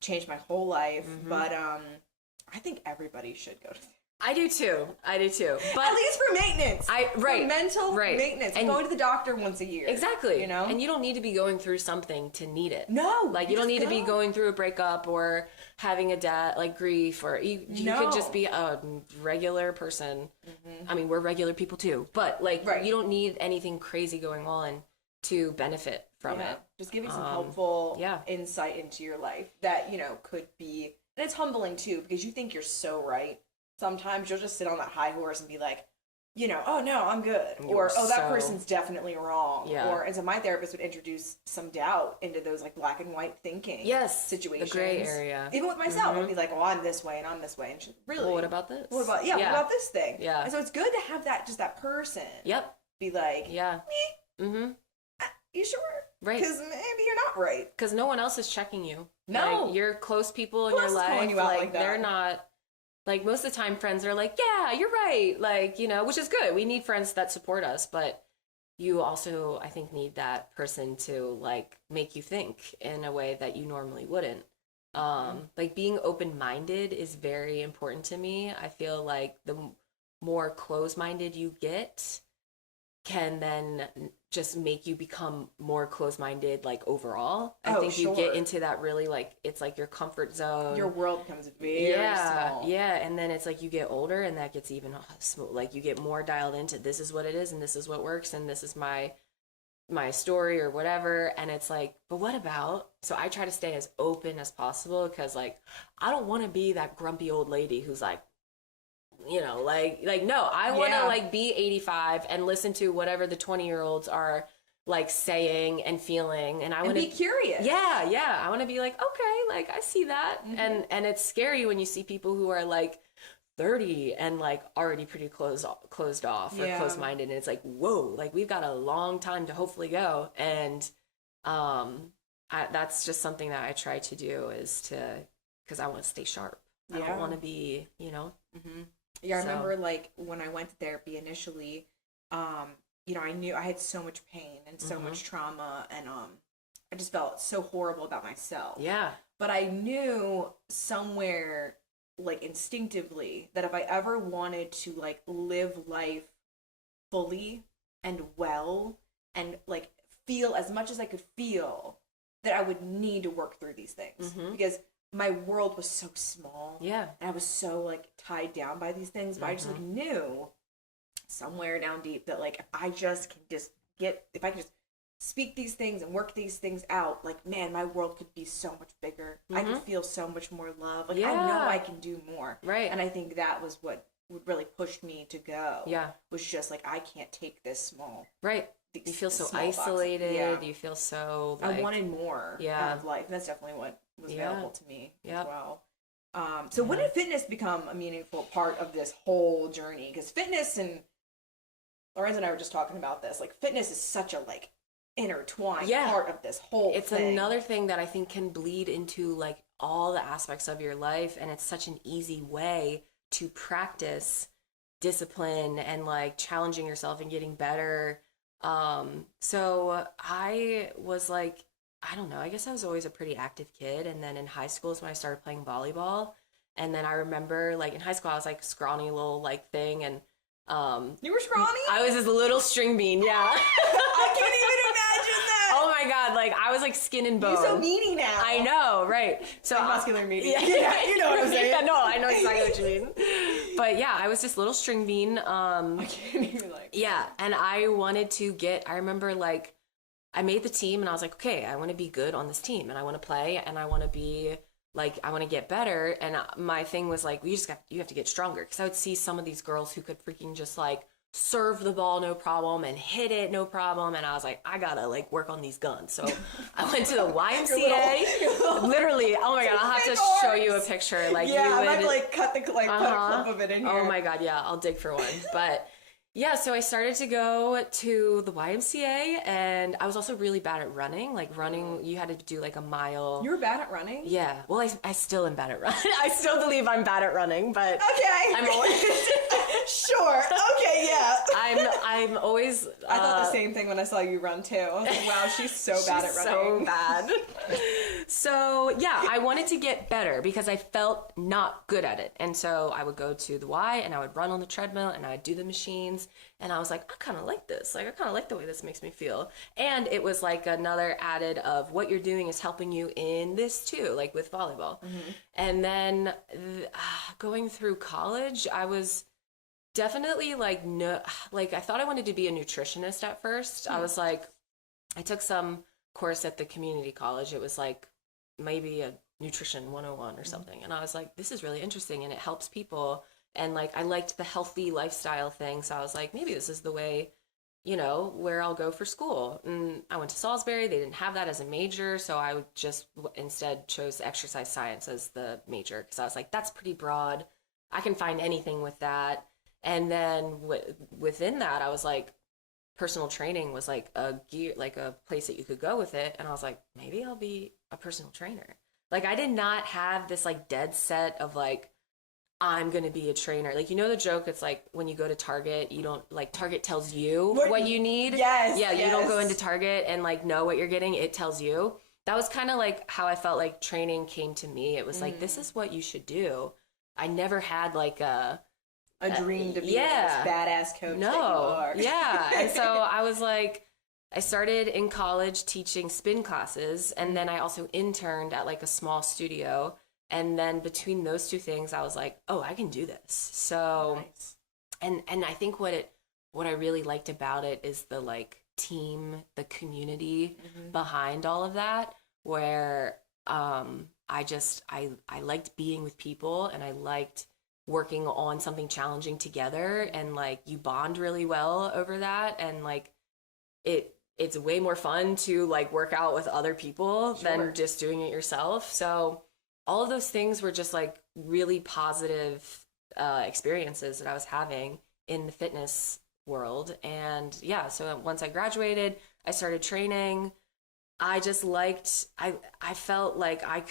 Changed my whole life. But, I think everybody should go to therapy. I do too. But at least for maintenance. For mental maintenance. And going to the doctor once a year. Exactly. You know? And you don't need to be going through something to need it. No. Like, you don't need to be going through a breakup or having a dad, like, grief, or you could just be a regular person. I mean, we're regular people too. But, like, you don't need anything crazy going on to benefit from it. Just giving some helpful insight into your life that, you know, could be, and it's humbling too, because you think you're so right. Sometimes you'll just sit on that high horse and be like, you know, oh no, I'm good. Or, oh, that person's definitely wrong. Yeah. Or, and so my therapist would introduce some doubt into those, like, black and white thinking situations. The gray area. Even with myself, I'd be like, oh, I'm this way and I'm this way. And she's really, well, what about this? What about, what about this thing? Yeah. And so it's good to have that, just that person. Yep. Be like, me? You sure? Right. Because maybe you're not right. Because no one else is checking you. No. Like, your close people in your life, like they're not. Like, most of the time, friends are like, yeah, you're right. Like, you know, which is good. We need friends that support us. But you also, I think, need that person to, like, make you think in a way that you normally wouldn't. Like, being open-minded is very important to me. I feel like the more closed-minded you get can then just make you become more closed-minded, like, overall. I think you get into that really, like, it's like your comfort zone. Your world becomes very small. Yeah, and then it's like you get older and that gets even, like, you get more dialed into this is what it is and this is what works and this is my story or whatever. And it's like, but what about? So I try to stay as open as possible because, like, I don't want to be that grumpy old lady who's like, you know, like no, I want to like be 85 and listen to whatever the 20-year-olds are like saying and feeling, and I want to be curious. Yeah. I want to be like, okay, like I see that, and it's scary when you see people who are like 30 and like already pretty closed off or closed-minded, and it's like, whoa, like we've got a long time to hopefully go, and that's just something that I try to do is to, because I want to stay sharp. I don't want to be, you know. Yeah, I remember, like, when I went to therapy initially, you know, I knew I had so much pain and so much trauma, and I just felt so horrible about myself. Yeah. But I knew somewhere, like, instinctively, that if I ever wanted to, like, live life fully and well and, like, feel as much as I could feel, that I would need to work through these things. Because my world was so small. Yeah. And I was so, like, tied down by these things. But I just, like, knew somewhere down deep that, like, if I just can just if I could just speak these things and work these things out, like, man, my world could be so much bigger. I could feel so much more love. Like, I know I can do more. Right. And I think that was what would really push me to go. Yeah. Was just, like, I can't take this small. Right. You feel so isolated. Yeah. You feel so, like, I wanted more out of life. And that's definitely what was available to me as well. So when did fitness become a meaningful part of this whole journey? Because fitness, and Lorenzo and I were just talking about this, like, fitness is such a, like, intertwined part of this whole thing. It's another thing that I think can bleed into, like, all the aspects of your life, and it's such an easy way to practice discipline and, like, challenging yourself and getting better. So I was like, I don't know, I guess I was always a pretty active kid. And then in high school is when I started playing volleyball. And then I remember, like, in high school, I was like scrawny little, like, thing. And, you were scrawny? I was this little string bean. Yeah. I can't even imagine that. Oh my God. Like, I was like skin and bone. You're so meaty now. I know. Right. So like muscular meaty. Yeah, you know what I'm saying. Yeah, no, I know exactly what you mean. But yeah, I was this little string bean. I can't even, like. Yeah. And I wanted to I remember, like, I made the team and I was like, okay, I want to be good on this team and I want to play and I want to be like, I want to get better. And my thing was like, you have to get stronger. Cause I would see some of these girls who could freaking just like serve the ball no problem and hit it no problem. And I was like, I gotta like work on these guns. So I went to the YMCA. Literally, oh my God, I'll have to show you a picture. Like, yeah, I might like cut a clip of it in here. Oh my God, yeah, I'll dig for one. But yeah, so I started to go to the YMCA and I was also really bad at running. Like running, you had to do like a mile. You were bad at running? Yeah. Well, I still am bad at running. I still believe I'm bad at running, but okay. I'm always sure. Okay, yeah. I'm always I thought the same thing when I saw you run too. I was like, wow, she's so bad at running. So bad. So yeah, I wanted to get better because I felt not good at it. And so I would go to the Y and I would run on the treadmill and I would do the machines. And I was like, I kind of like this. Like, I kind of like the way this makes me feel. And it was like another added of what you're doing is helping you in this too, like with volleyball. Mm-hmm. And then going through college, I was definitely like, no, like I thought I wanted to be a nutritionist at first. Mm-hmm. I was like, I took some course at the community college. It was like maybe a nutrition 101 or something. Mm-hmm. And I was like, this is really interesting and it helps people. And like, I liked the healthy lifestyle thing. So I was like, maybe this is the way, you know, where I'll go for school. And I went to Salisbury. They didn't have that as a major. So I would just instead chose exercise science as the major. Cause I was like, that's pretty broad. I can find anything with that. And then within that, I was like, personal training was like a place that you could go with it. And I was like, maybe I'll be a personal trainer. Like I did not have this like dead set of like, I'm going to be a trainer. Like, you know, the joke, it's like when you go to Target, you don't like Target tells you what you need. Yes. Yeah. You don't go into Target and like know what you're getting. It tells you. That was kind of like how I felt like training came to me. It was like, this is what you should do. I never had like a dream to be this badass coach that you are. Yeah. And so I was like, I started in college teaching spin classes. And then I also interned at like a small studio. And then between those two things, I was like, oh, I can do this. So, nice. and I think what I really liked about it is the like team, the community behind all of that, where I liked being with people and I liked working on something challenging together, and like you bond really well over that, and like it's way more fun to like work out with other people than just doing it yourself. So all of those things were just like really positive experiences that I was having in the fitness world. And yeah, so once I graduated, I started training. I just liked, I felt like I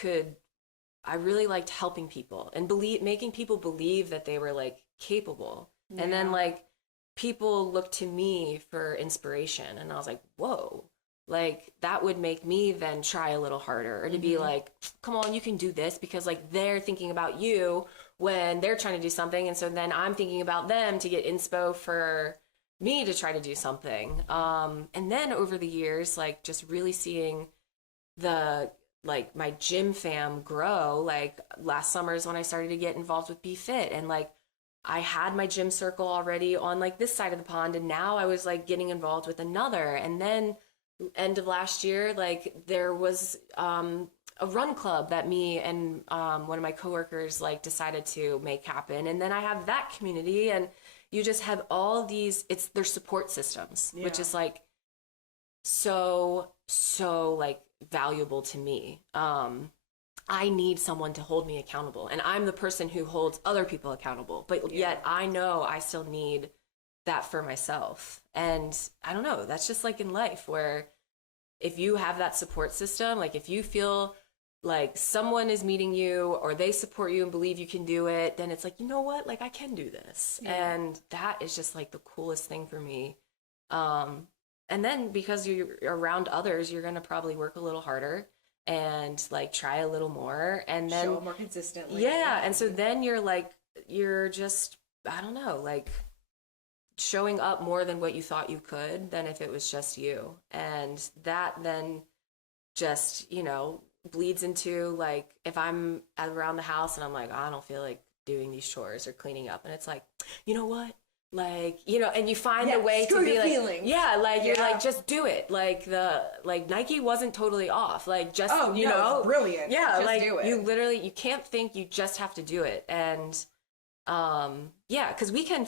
really liked helping people and making people believe that they were like capable. Yeah. And then like people looked to me for inspiration, and I was like, whoa. Like that would make me then try a little harder, or to be like, come on, you can do this, because like they're thinking about you when they're trying to do something. And so then I'm thinking about them to get inspo for me to try to do something. And then over the years, like just really seeing like my gym fam grow. Like last summer is when I started to get involved with Be Fit, and like I had my gym circle already on like this side of the pond, and now I was like getting involved with another. And then end of last year, like there was a run club that me and one of my coworkers like decided to make happen. And then I have that community, and you just have all these, it's their support systems, which is like so like valuable to me. I need someone to hold me accountable, and I'm the person who holds other people accountable, but yet I know I still need that for myself. And I don't know, that's just like in life, where if you have that support system, like if you feel like someone is meeting you or they support you and believe you can do it, then it's like, you know what, like I can do this. And that is just like the coolest thing for me. And then because you're around others, you're going to probably work a little harder and like try a little more, and then show up more consistently. Yeah. And so then you're just, I don't know, like showing up more than what you thought you could than if it was just you. And that then just, you know, bleeds into like if I'm around the house and I'm like, oh, I don't feel like doing these chores or cleaning up, and it's like, you know what, Like, you know, and you find a way to be like, feelings. You're like, just do it. Like Nike wasn't totally off. Like, just, you know, it's brilliant. Yeah. Just like do it. you literally, you can't think, you just have to do it. And, cause we can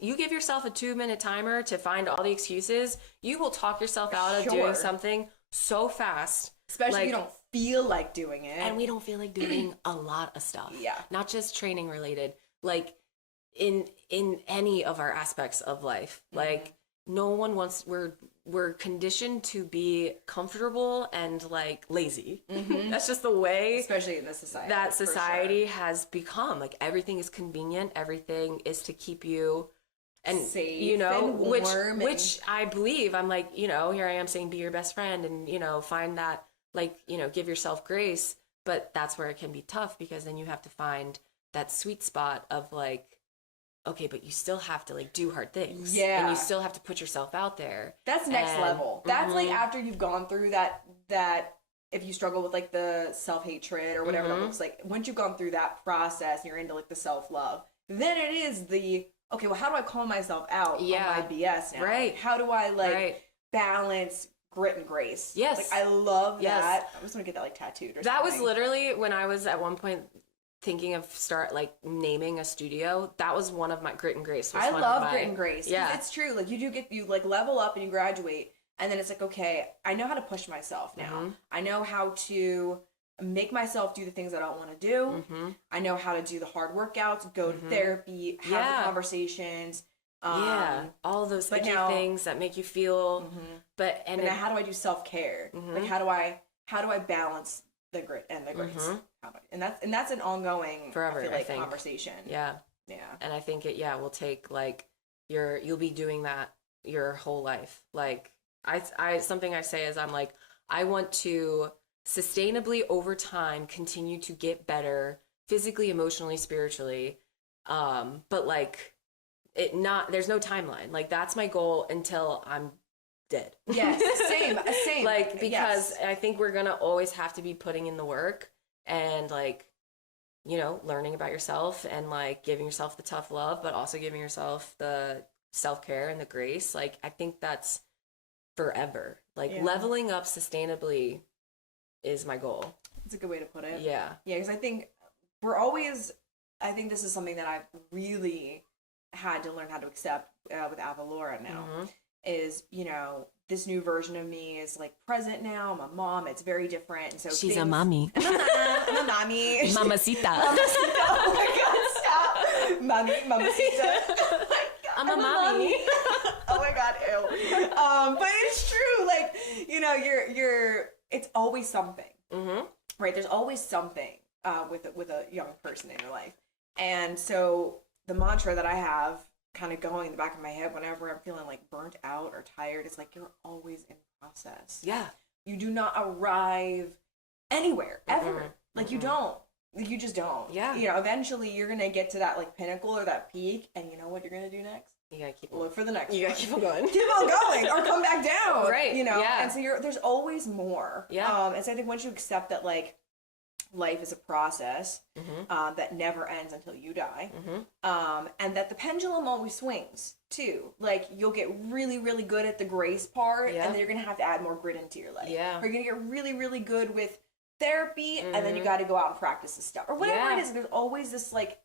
you give yourself a 2-minute timer to find all the excuses. You will talk yourself out of doing something so fast. Especially if you don't feel like doing it. And we don't feel like doing a lot of stuff. Yeah. Not just training related. Like, in any of our aspects of life, like no one wants, we're conditioned to be comfortable and like lazy. That's just the way, especially in this society, that society has become. Like, everything is convenient, everything is to keep you and safe, you know, and warm, which I believe. I'm like, you know, here I am saying be your best friend and, you know, find that, like, you know, give yourself grace. But that's where it can be tough, because then you have to find that sweet spot of like, okay, but you still have to like do hard things. Yeah. And you still have to put yourself out there. That's next level. That's like after you've gone through that if you struggle with like the self-hatred or whatever that looks like, once you've gone through that process and you're into like the self-love, then it is the, okay, well, how do I call myself out on my BS now? Right. How do I like balance grit and grace? Yes. Like, I love that. I just want to get that like tattooed or something. That was literally when I was at one point thinking of naming a studio. That was one of my grit and grace. I love grit and grace. Yeah, it's true. Like, you like level up and you graduate, and then it's like, okay, I know how to push myself now. I know how to make myself do the things I don't want to do. I know how to do the hard workouts, go to therapy, have the conversations. All those icky things that make you feel. But now how do I do self-care? Like, how do I balance the grit and the grace? And that's an ongoing forever, I feel like, conversation. Yeah. And I think it will take like you'll be doing that your whole life. Like, I something I say is, I'm like, I want to sustainably over time continue to get better physically, emotionally, spiritually, but like there's no timeline. Like, that's my goal until I'm dead. Yes, same. Like, because I think we're gonna always have to be putting in the work and, like, you know, learning about yourself and like giving yourself the tough love, but also giving yourself the self-care and the grace. Like, I think that's forever. Like, leveling up sustainably is my goal. That's a good way to put it. Yeah, because I think this is something that I've really had to learn how to accept with Avalora now. Is, you know, this new version of me is like present now. I'm a mom. It's very different. And so she's a mommy. I'm a mommy. Mamacita. Oh my God, stop. Mamacita. Oh my God, I'm a mommy. Oh my God, ew. But it's true. Like, you know, it's always something. Right? There's always something with a young person in your life. And so the mantra that I have kind of going in the back of my head whenever I'm feeling like burnt out or tired, it's like, you're always in process. Yeah. You do not arrive anywhere ever. Like, you don't. Like, you just don't. Yeah. You know, eventually you're going to get to that like pinnacle or that peak, and you know what you're going to do next? You gotta keep look for the next. You gotta keep on going. Keep on going, or come back down. Right. You know. Yeah. And so there's always more. Yeah. And so I think once you accept that, like, life is a process that never ends until you die, and that the pendulum always swings too. Like, you'll get really, really good at the grace part, and then you're gonna have to add more grit into your life. Yeah. Or you're gonna get really, really good with therapy, and then you got to go out and practice this stuff or whatever it is. There's always this like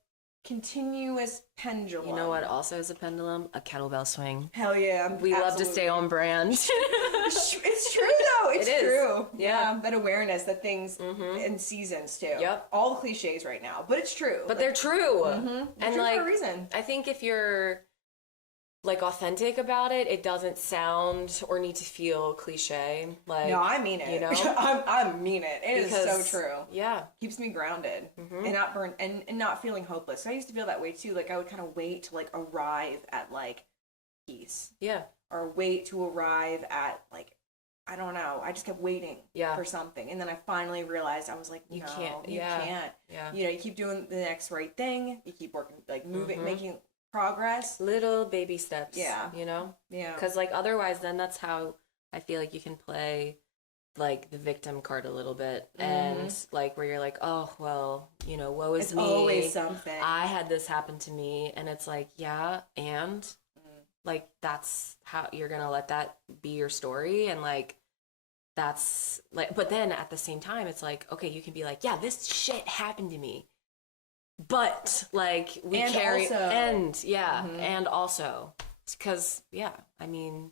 continuous pendulum. You know what also is a pendulum? A kettlebell swing. Hell yeah. We love to stay on brand. It's true though. It's true. Yeah. That awareness that things in seasons too. Yep. All the cliches right now, but it's true. But they're true. They're and true like, for a reason. I think if you're like authentic about it, it doesn't sound or need to feel cliche. Like, no, I mean it. You know, I mean it. It is so true. Yeah, keeps me grounded and not burnt and not feeling hopeless. So I used to feel that way too. Like, I would kind of wait to like arrive at like peace. Yeah, or wait to arrive at like, I don't know. I just kept waiting for something, and then I finally realized I was like, no, you can't. Yeah. You know, you keep doing the next right thing. You keep working, like moving, making progress, little baby steps. Yeah, you know. Yeah, because like otherwise, then that's how I feel like you can play like the victim card a little bit, and like where you're like, oh well, you know, woe is it's me. Always something. I had this happen to me, and it's like, yeah, and like that's how you're gonna let that be your story, and like that's like, but then at the same time, it's like, okay, you can be like, yeah, this shit happened to me, but like we and carry also, and also because I mean,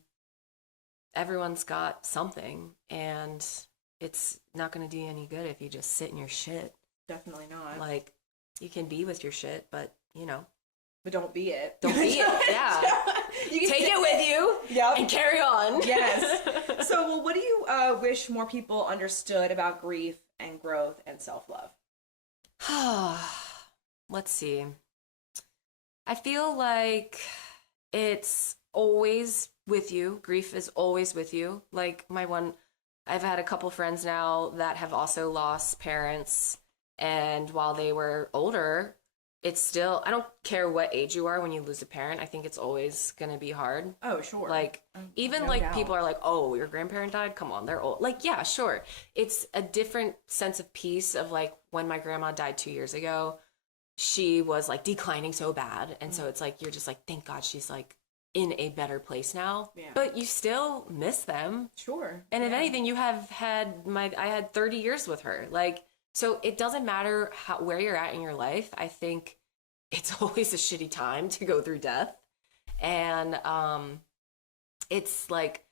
everyone's got something, and it's not going to do you any good if you just sit in your shit. Definitely not. Like, you can be with your shit, but you know, but don't be it. Don't be it. Yeah. You can take it with you and carry on. Yes. So, well, what do you wish more people understood about grief and growth and self-love? Let's see. I feel like it's always with you. Grief is always with you. Like I've had a couple friends now that have also lost parents, and while they were older, it's still, I don't care what age you are when you lose a parent, I think it's always going to be hard. Oh, sure. Like, even no doubt. People are like, oh, your grandparent died? Come on, they're old. Like, yeah, sure. It's a different sense of peace of like when my grandma died 2 years ago, she was like declining so bad. And so it's like, you're just like, thank God she's like in a better place now. Yeah. But you still miss them. Sure. And if anything, you have had I had 30 years with her. Like, so it doesn't matter where you're at in your life. I think it's always a shitty time to go through death. And it's like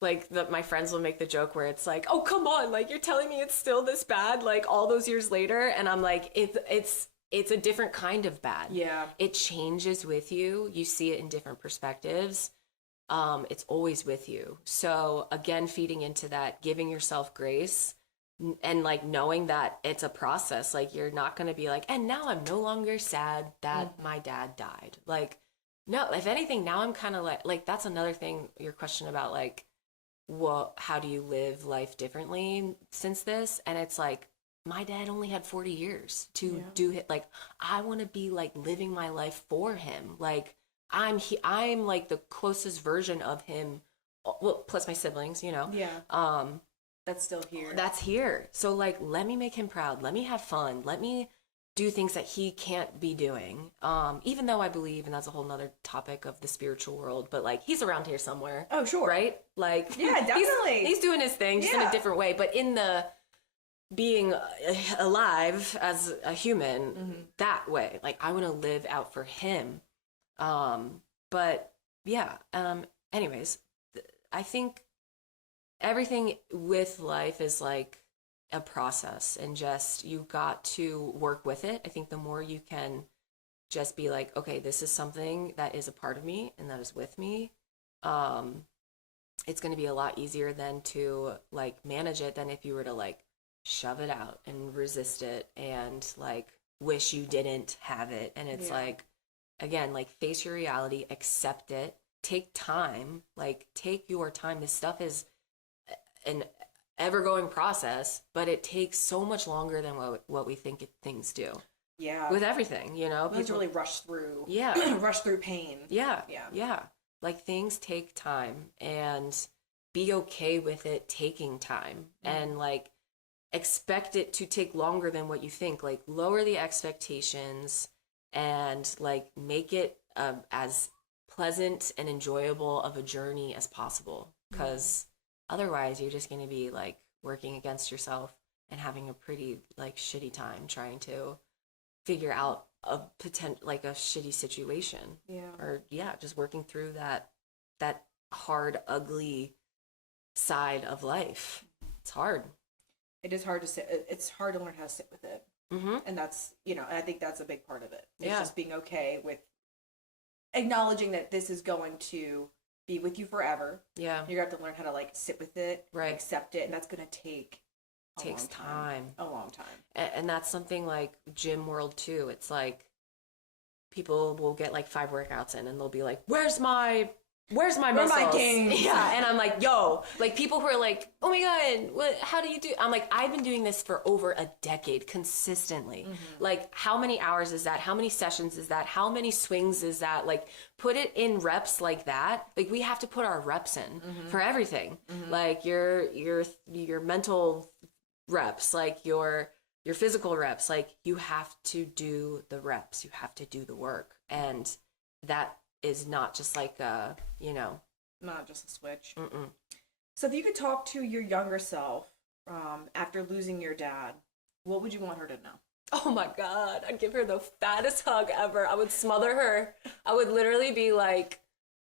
my friends will make the joke where it's like, oh, come on, like you're telling me it's still this bad, like all those years later. And I'm like, it's a different kind of bad. Yeah. It changes with you. You see it in different perspectives. It's always with you. So again, feeding into that, giving yourself grace, and like knowing that it's a process. Like you're not going to be like, and now I'm no longer sad that my dad died. Like, no, if anything, now I'm kind of like that's another thing, your question about like, well, how do you live life differently since this? And it's like, my dad only had 40 years to do it. Like, I want to be like living my life for him. Like I'm like the closest version of him. Well, plus my siblings, you know? Yeah. That's still here. That's here. So like, let me make him proud. Let me have fun. Let me do things that he can't be doing. Even though I believe, and that's a whole nother topic of the spiritual world, but like he's around here somewhere. Oh, sure. Right? Like, yeah, definitely. He's doing his thing just in a different way. But in the being alive as a human that way, like I want to live out for him. But yeah. Anyways, I think everything with life is like a process, and just you got to work with it. I think the more you can just be like, okay, this is something that is a part of me and that is with me, it's going to be a lot easier than to like manage it than if you were to like shove it out and resist it and like wish you didn't have it. And it's like, again, like face your reality, accept it, take time, like take your time. This stuff is an ever-going process, but it takes so much longer than what we think things do. Yeah. With everything, you know? People really rush through. Yeah. Rush through pain. Yeah. Yeah. Yeah. Like things take time, and be okay with it taking time, and like expect it to take longer than what you think. Like lower the expectations and like make it as pleasant and enjoyable of a journey as possible. Because otherwise, you're just going to be like working against yourself and having a pretty like shitty time trying to figure out a like a shitty situation. Yeah. Or just working through that hard, ugly side of life. It's hard. It is hard to sit. It's hard to learn how to sit with it. And that's, I think that's a big part of it. It's just being okay with acknowledging that this is going to be with you forever. Yeah. You're going to have to learn how to like sit with it, accept it. And that's going to take takes time. A long time. And that's something like gym world too. It's like people will get like 5 workouts in and they'll be like, where's my where's my Where muscles? my gains? Yeah, and I'm like, yo, like people who are like, oh my God, how do you do? I'm like, I've been doing this for over a decade consistently. Like, how many hours is that? How many sessions is that? How many swings is that? Like, put it in reps like that. Like, we have to put our reps in for everything. Like your mental reps, like your physical reps. Like, you have to do the reps. You have to do the work, and that is not just like not just a switch. So if you could talk to your younger self after losing your dad, what would you want her to know? Oh my God, I'd give her the fattest hug ever. I would smother her. I would literally be like,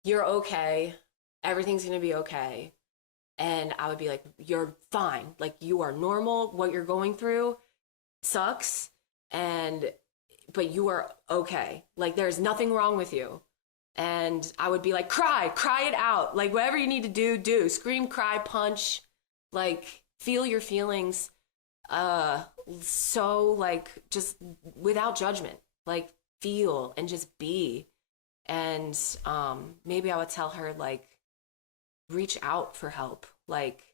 you're okay. Everything's gonna be okay. And I would be like, you're fine. Like, you are normal. What you're going through sucks, but you are okay. Like, there's nothing wrong with you. And I would be like, cry it out. Like, whatever you need to do, scream, cry, punch, like, feel your feelings. So like, just without judgment, like, feel and just be. And, maybe I would tell her, like, reach out for help, like,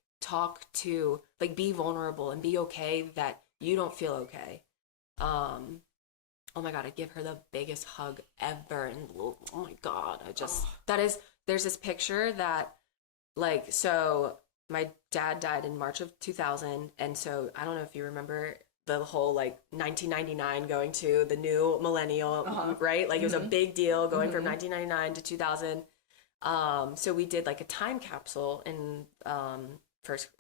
be vulnerable and be okay that you don't feel okay. Oh my God, I'd give her the biggest hug ever. And oh my God, there's this picture that, like, so my dad died in March of 2000. And so I don't know if you remember the whole, like, 1999 going to the new millennial, right? Like, it was a big deal going from 1999 to 2000. So we did like a time capsule in, I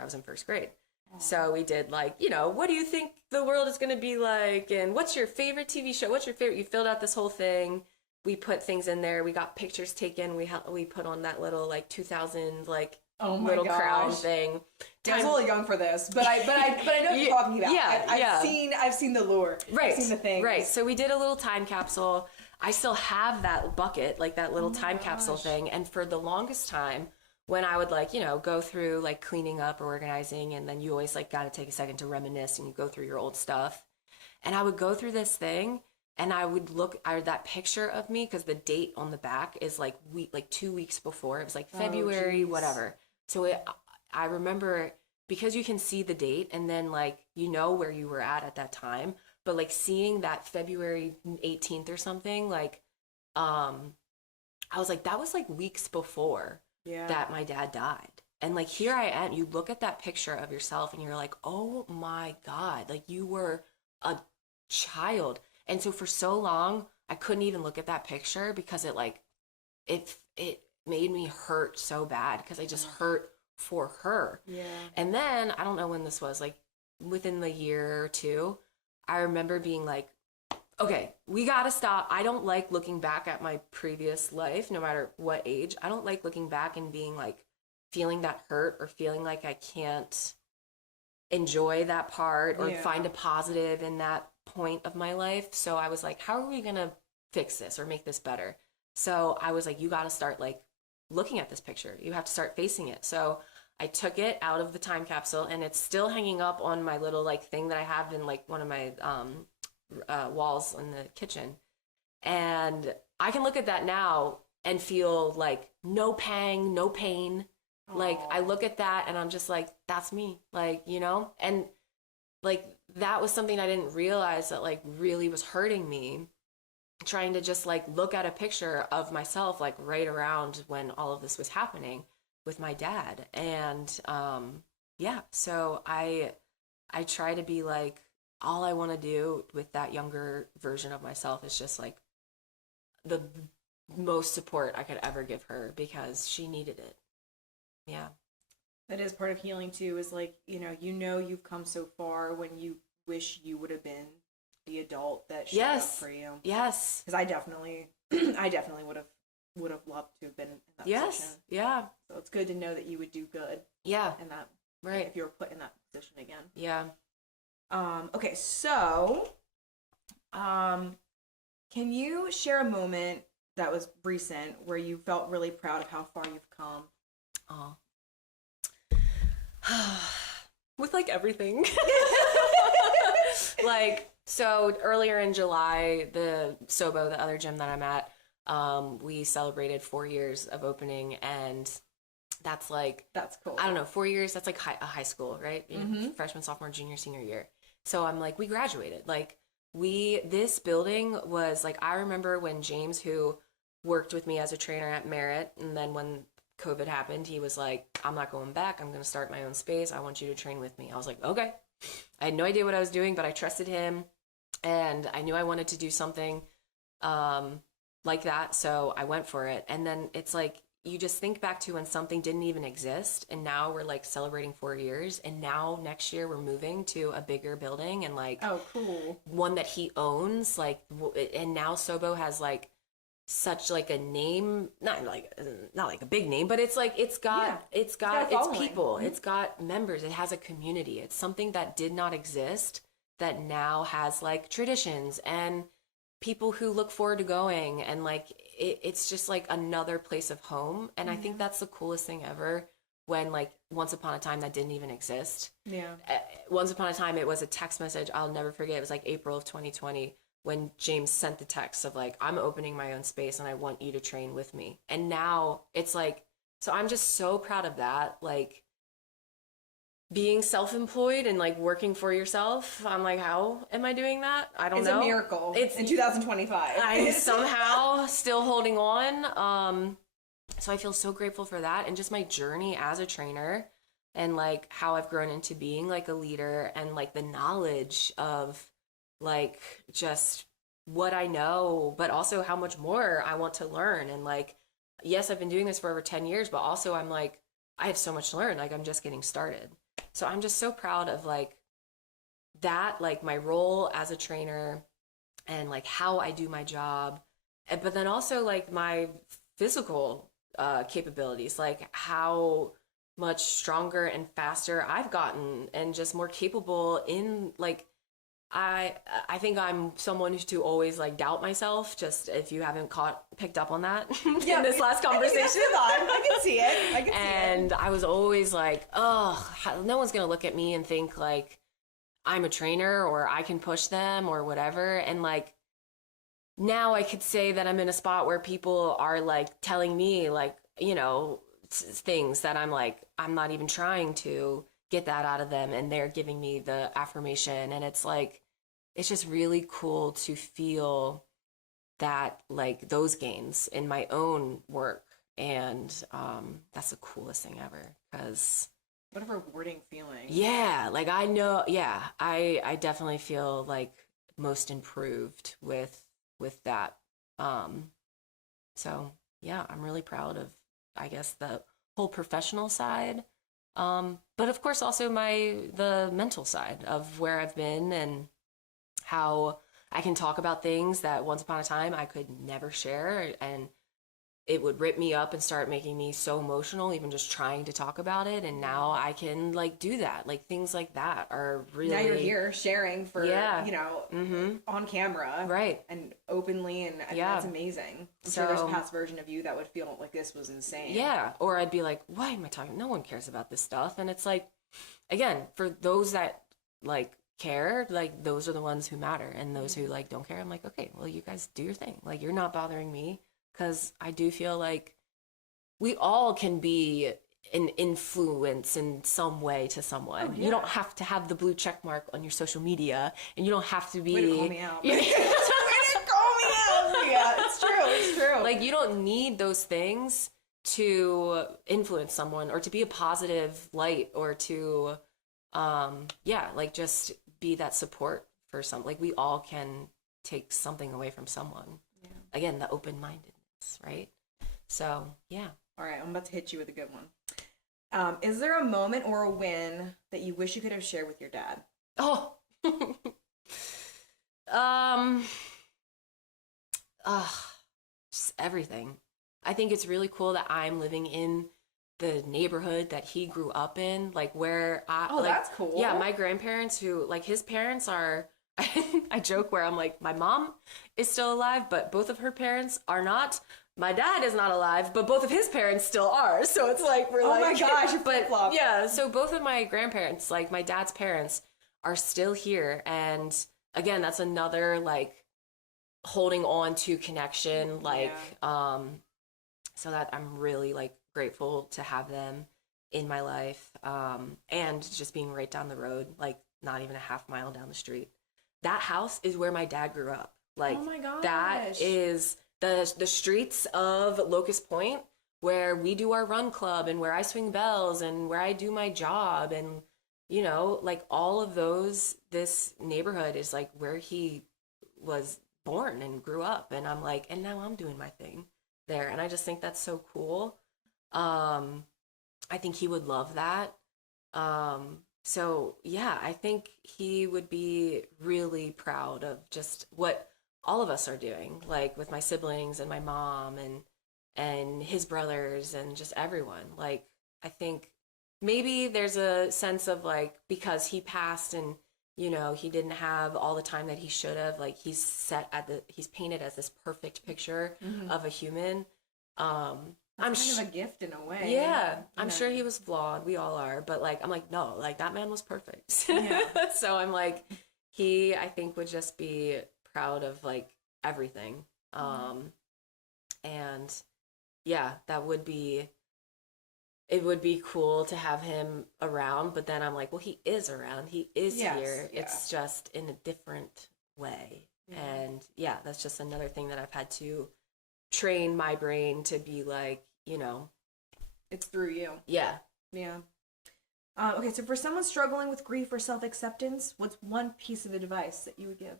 was in first grade. So we did, like, what do you think the world is going to be like? And what's your favorite TV show? What's your favorite? You filled out this whole thing. We put things in there. We got pictures taken. We put on that little, like, 2000, like, little crown thing. I was a little young for this, but I know what you're talking about. I've seen the lure. Right. I've seen the thing. Right. So we did a little time capsule. I still have that bucket, like that little time capsule thing. And for the longest time, when I would, like, go through, like, cleaning up or organizing, and then you always, like, got to take a second to reminisce and you go through your old stuff. And I would go through this thing and I would look at that picture of me, because the date on the back is like 2 weeks before. It was like February, whatever. So I remember, because you can see the date and then, like, where you were at that time. But, like, seeing that February 18th or something, like, I was like, that was like weeks before that my dad died. And, like, here I am, you look at that picture of yourself and you're like, oh my God, like, you were a child. And so for so long, I couldn't even look at that picture, because it made me hurt so bad, because I just hurt for her. Yeah. And then, I don't know when this was, like, within the year or two, I remember being like, okay, we gotta stop. I don't like looking back at my previous life, no matter what age. I don't like looking back and being like, feeling that hurt, or feeling like I can't enjoy that part or find a positive in that point of my life. So I was like, how are we gonna fix this or make this better? So I was like, you gotta start, like, looking at this picture. You have to start facing it. So I took it out of the time capsule, and it's still hanging up on my little, like, thing that I have in, like, one of my walls in the kitchen. And I can look at that now and feel, like, no pang, no pain. Aww. Like, I look at that and I'm just like, that's me, like, and, like, that was something I didn't realize that, like, really was hurting me, trying to just, like, look at a picture of myself, like, right around when all of this was happening with my dad. And so I try to be like, all I want to do with that younger version of myself is just, like, the most support I could ever give her, because she needed it. Yeah. That is part of healing too, is, like, you've come so far when you wish you would have been the adult that showed up for you. Yes. Because I definitely would have loved to have been in that position. Yeah. So it's good to know that you would do good. Yeah. In that, right. If you were put in that position again. Yeah. Okay, so, can you share a moment that was recent where you felt really proud of how far you've come? With, like, everything. Like, so earlier in July, the Sobo, the other gym that I'm at, we celebrated 4 years of opening, and that's cool. I don't know, 4 years, that's like a high school, right? Freshman, sophomore, junior, senior year. So I'm like, we graduated. Like this building was like, I remember when James, who worked with me as a trainer at Merritt, and then when COVID happened, he was like, I'm not going back. I'm going to start my own space. I want you to train with me. I was like, okay. I had no idea what I was doing, but I trusted him, and I knew I wanted to do something like that. So I went for it. And then it's like, you just think back to when something didn't even exist, and now we're like celebrating 4 years, and now next year we're moving to a bigger building, and like, oh, cool, one that he owns, like, and now Sobo has like such like a name, not like a big name, but it's like it's got its people, it's got members, it has a community. It's something that did not exist that now has like traditions and people who look forward to going, and like it's just like another place of home. And I think that's the coolest thing ever, when like once upon a time that didn't even exist. Once upon a time it was a text message. I'll never forget. It was like April of 2020 when James sent the text of like, I'm opening my own space and I want you to train with me. And now it's like, so I'm just so proud of that. Like being self-employed and like working for yourself. I'm like, how am I doing that? I don't know. It's a miracle. It's in 2025. I'm somehow still holding on. So I feel so grateful for that. And just my journey as a trainer, and like how I've grown into being like a leader, and like the knowledge of like just what I know, but also how much more I want to learn. And like, yes, I've been doing this for over 10 years, but also I'm like, I have so much to learn. Like I'm just getting started. So I'm just so proud of like that, like my role as a trainer, and like how I do my job. But then also like my physical capabilities, like how much stronger and faster I've gotten, and just more capable in like, I think I'm someone to always like doubt myself, just if you haven't picked up on that in this last conversation. I can see it. And I was always like, oh, no one's going to look at me and think like I'm a trainer or I can push them or whatever. And like, now I could say that I'm in a spot where people are like telling me like, you know, things that I'm like, I'm not even trying to get that out of them, and they're giving me the affirmation. And it's like, it's just really cool to feel that like those gains in my own work. And that's the coolest thing ever, because what a rewarding feeling. Like I know, I definitely feel like most improved with that. So yeah, I'm really proud of, I guess, the whole professional side. But of course also the mental side of where I've been, and how I can talk about things that once upon a time I could never share, and it would rip me up and start making me so emotional even just trying to talk about it. And now I can like do that. Like things like that are really, now you're here sharing for you know, on camera, right, and openly, and that's amazing. I'm sure there's a past version of you that would feel like this was insane. Or I'd be like, why am I talking? No one cares about this stuff. And it's like, again, for those that like care, like those are the ones who matter, and those who like don't care, I'm like, okay, well, you guys do your thing. Like you're not bothering me. Because I do feel like we all can be an influence in some way to someone. Oh, yeah. You don't have to have the blue check mark on your social media, and you don't have to be. Way to call me out. Way to call me out. Yeah, it's true. Like you don't need those things to influence someone, or to be a positive light, or to, like just be that support for some. Like we all can take something away from someone. Yeah. Again, the open-minded. Right? So, yeah. All right, I'm about to hit you with a good one. Is there a moment or a win that you wish you could have shared with your dad? Oh. Just everything. I think it's really cool that I'm living in the neighborhood that he grew up in, like where that's cool. Yeah, my grandparents, who like his parents are, I joke where I'm like, my mom is still alive, but both of her parents are not. My dad is not alive, but both of his parents still are. So it's like, we're oh my gosh, but yeah, so both of my grandparents, like my dad's parents, are still here. And again, that's another like holding on to connection, like, so that I'm really like grateful to have them in my life. And just being right down the road, like not even a half mile down the street. That house is where my dad grew up. Like, oh my gosh. That is the streets of Locust Point, where we do our run club and where I swing bells and where I do my job. And, you know, like all of those, this neighborhood is like where he was born and grew up. And I'm like, and now I'm doing my thing there. And I just think that's so cool. I think he would love that. So yeah, I think he would be really proud of just what all of us are doing, like with my siblings and my mom and his brothers and just everyone. Like, I think maybe there's a sense of like, because he passed and, you know, he didn't have all the time that he should have, like he's painted as this perfect picture of a human. I'm kind of a gift in a way. Yeah, I'm sure he was flawed. We all are. But like, I'm like, no, like that man was perfect. Yeah. So I'm like, he, I think, would just be proud of like everything. And yeah, it would be cool to have him around. But then I'm like, well, he is around. He is here. Yeah. It's just in a different way. And yeah, that's just another thing that I've had to train my brain to be like, you know, it's through you. Yeah. Okay, so for someone struggling with grief or self-acceptance, what's one piece of advice that you would give?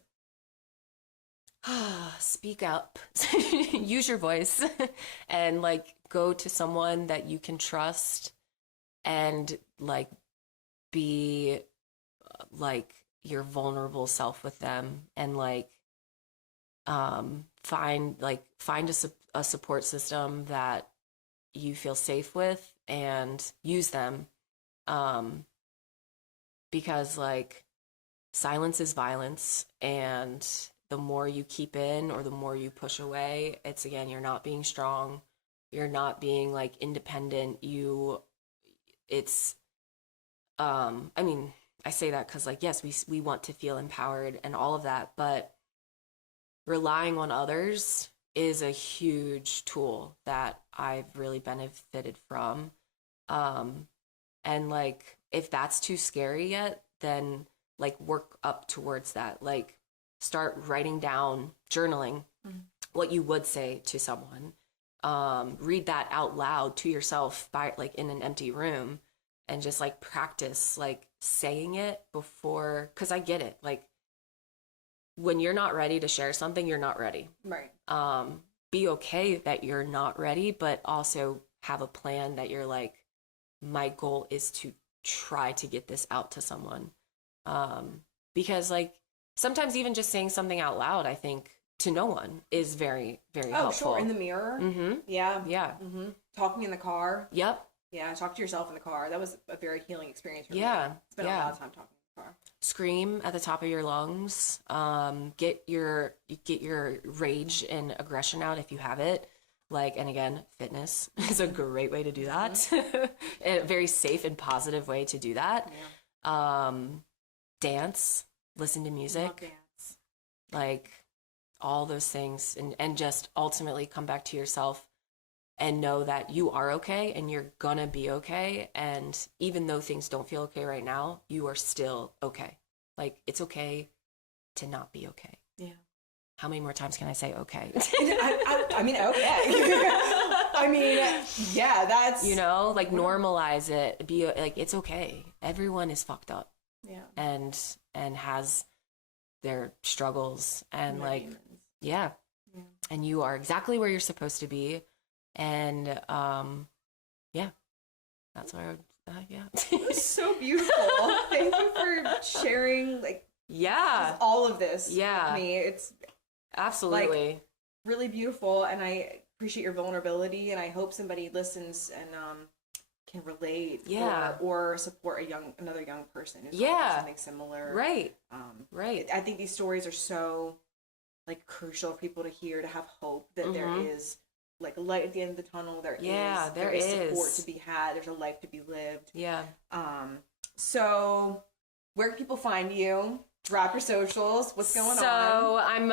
Speak up. Use your voice and like go to someone that you can trust and like be like your vulnerable self with them, and like find a support system that you feel safe with and use them, because like silence is violence, and the more you keep in or the more you push away, it's again, you're not being strong, you're not being like independent. I mean, I say that because like, yes, we want to feel empowered and all of that, but relying on others is a huge tool that I've really benefited from. And like, if that's too scary yet, then like work up towards that. Like start writing down, journaling what you would say to someone. Read that out loud to yourself by like in an empty room, and just like practice like saying it before, because I get it. Like when you're not ready to share something, you're not ready. Right. Be okay that you're not ready, but also have a plan that you're like, my goal is to try to get this out to someone. Because like sometimes even just saying something out loud, I think to no one is very, very helpful. Sure. In the mirror. Yeah. Talking in the car. Yep. Yeah. Talk to yourself in the car. That was a very healing experience for me. Yeah. Spent a lot of time talking in the car. Scream at the top of your lungs. Get your rage and aggression out if you have it. Like, and again, fitness is a great way to do that. A very safe and positive way to do that. Yeah. Dance, listen to music. Love dance. Like all those things, and just ultimately come back to yourself and know that you are okay and you're gonna be okay. And even though things don't feel okay right now, you are still okay. Like it's okay to not be okay. Yeah. How many more times can I say okay? I mean, okay. I mean, yeah, that's... You know, like normalize it. Be like, it's okay. Everyone is fucked up. Yeah. And has their struggles and like, demons. Yeah. And you are exactly where you're supposed to be. And yeah, that's where It was so beautiful. Thank you for sharing like all of this with me. It's absolutely like, really beautiful, and I appreciate your vulnerability, and I hope somebody listens and can relate or support another young person who's going through something similar. Right. Right. I think these stories are so like crucial for people to hear, to have hope that there is like a light at the end of the tunnel. There is support to be had. There's a life to be lived. Yeah. So where can people find you? Drop your socials. What's going on? So I'm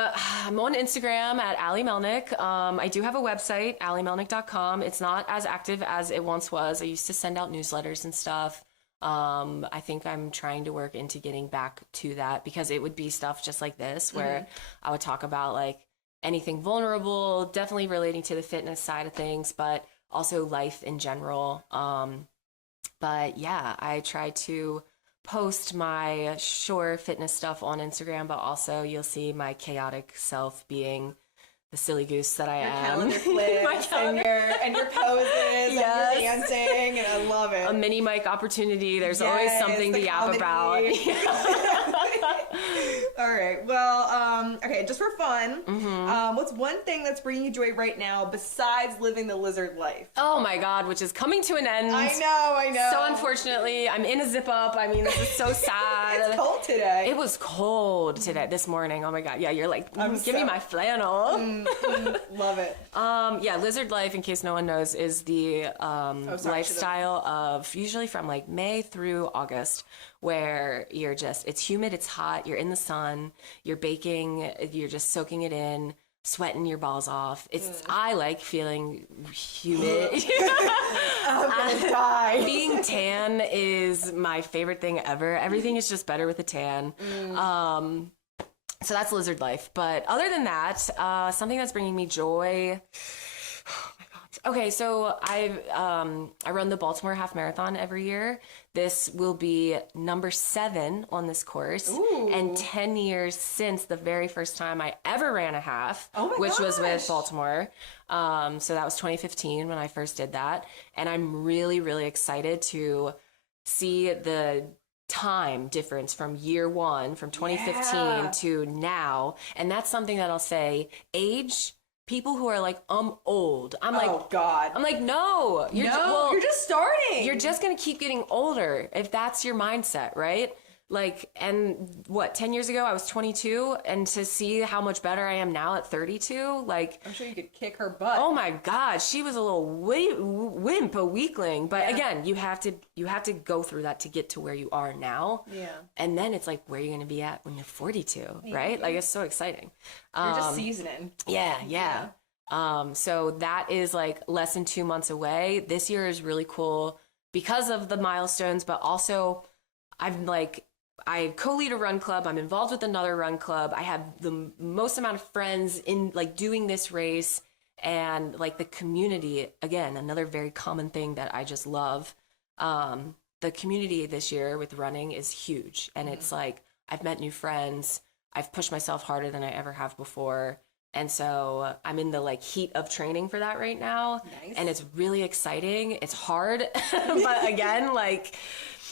on Instagram at Ally Melnick. I do have a website, allymelnick.com. It's not as active as it once was. I used to send out newsletters and stuff. I think I'm trying to work into getting back to that, because it would be stuff just like this where I would talk about like anything vulnerable, definitely relating to the fitness side of things, but also life in general. But yeah, I try to post my fitness stuff on Instagram, but also you'll see my chaotic self being the silly goose that I am. Calendar flips and your poses and your dancing, and I love it. A mini mic opportunity. There's always something to yap about. All right. Well, okay, just for fun, what's one thing that's bringing you joy right now besides living the lizard life? Oh my God, which is coming to an end. I know. So unfortunately, I'm in a zip up. I mean, this is so sad. It's cold today. It was cold today, this morning. Oh my God. Yeah, you're like, give me my flannel. Love it. Yeah, lizard life, in case no one knows, is the lifestyle of usually from like May through August, where you're just, it's humid, it's hot, you're in the sun, you're baking, you're just soaking it in, sweating your balls off. It's I like feeling humid. I'm gonna die. Being tan is my favorite thing ever. Everything is just better with a tan. So that's lizard life. But other than that, something that's bringing me joy. Oh my God. Okay, so I run the Baltimore half marathon every year. This will be number 7 on this course. Ooh. And 10 years since the very first time I ever ran a half, which was with Baltimore. So that was 2015 when I first did that. And I'm really, really excited to see the time difference from year 1, from 2015 to now. And that's something that I'll say, age, people who are like, old. I'm like, oh God. I'm like, no, you're just starting. You're just going to keep getting older if that's your mindset, right? Like, and what, 10 years ago I was 22, and to see how much better I am now at 32, like, I'm sure you could kick her butt. Oh my God, she was a little wimp, a weakling. But again, you have to go through that to get to where you are now. Yeah. And then it's like, where are you going to be at when you're 42, right? Like, it's so exciting. You're just seasoning. Yeah. So that is like less than 2 months away. This year is really cool because of the milestones, but also I co-lead a run club. I'm involved with another run club. I have the most amount of friends in like doing this race, and like the community, again, another very common thing that I just love. The community this year with running is huge. And it's like, I've met new friends. I've pushed myself harder than I ever have before. And so I'm in the like heat of training for that right now. Nice. And it's really exciting. It's hard, but again, like,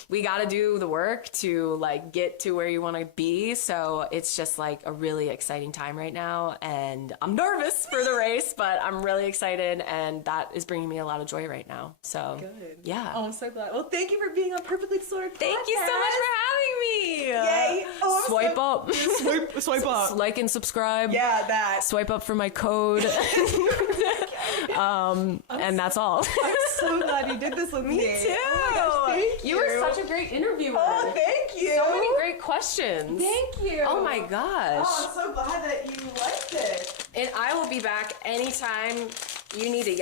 we got to do the work to like get to where you want to be. So it's just like a really exciting time right now. And I'm nervous for the race, but I'm really excited. And that is bringing me a lot of joy right now. So good. Yeah. Oh, I'm so glad. Well, thank you for being on Perfectly Disordered Podcast. Thank you so much for having me. Yay. Oh, swipe up. Swipe up. Like and subscribe. Yeah, that. Swipe up for my code. And that's all. I'm so glad you did this with me. Me too. Oh my gosh, thank you. You were such a great interviewer. Oh, thank you. So many great questions. Thank you. Oh my gosh. Oh, I'm so glad that you liked it. And I will be back anytime you need to.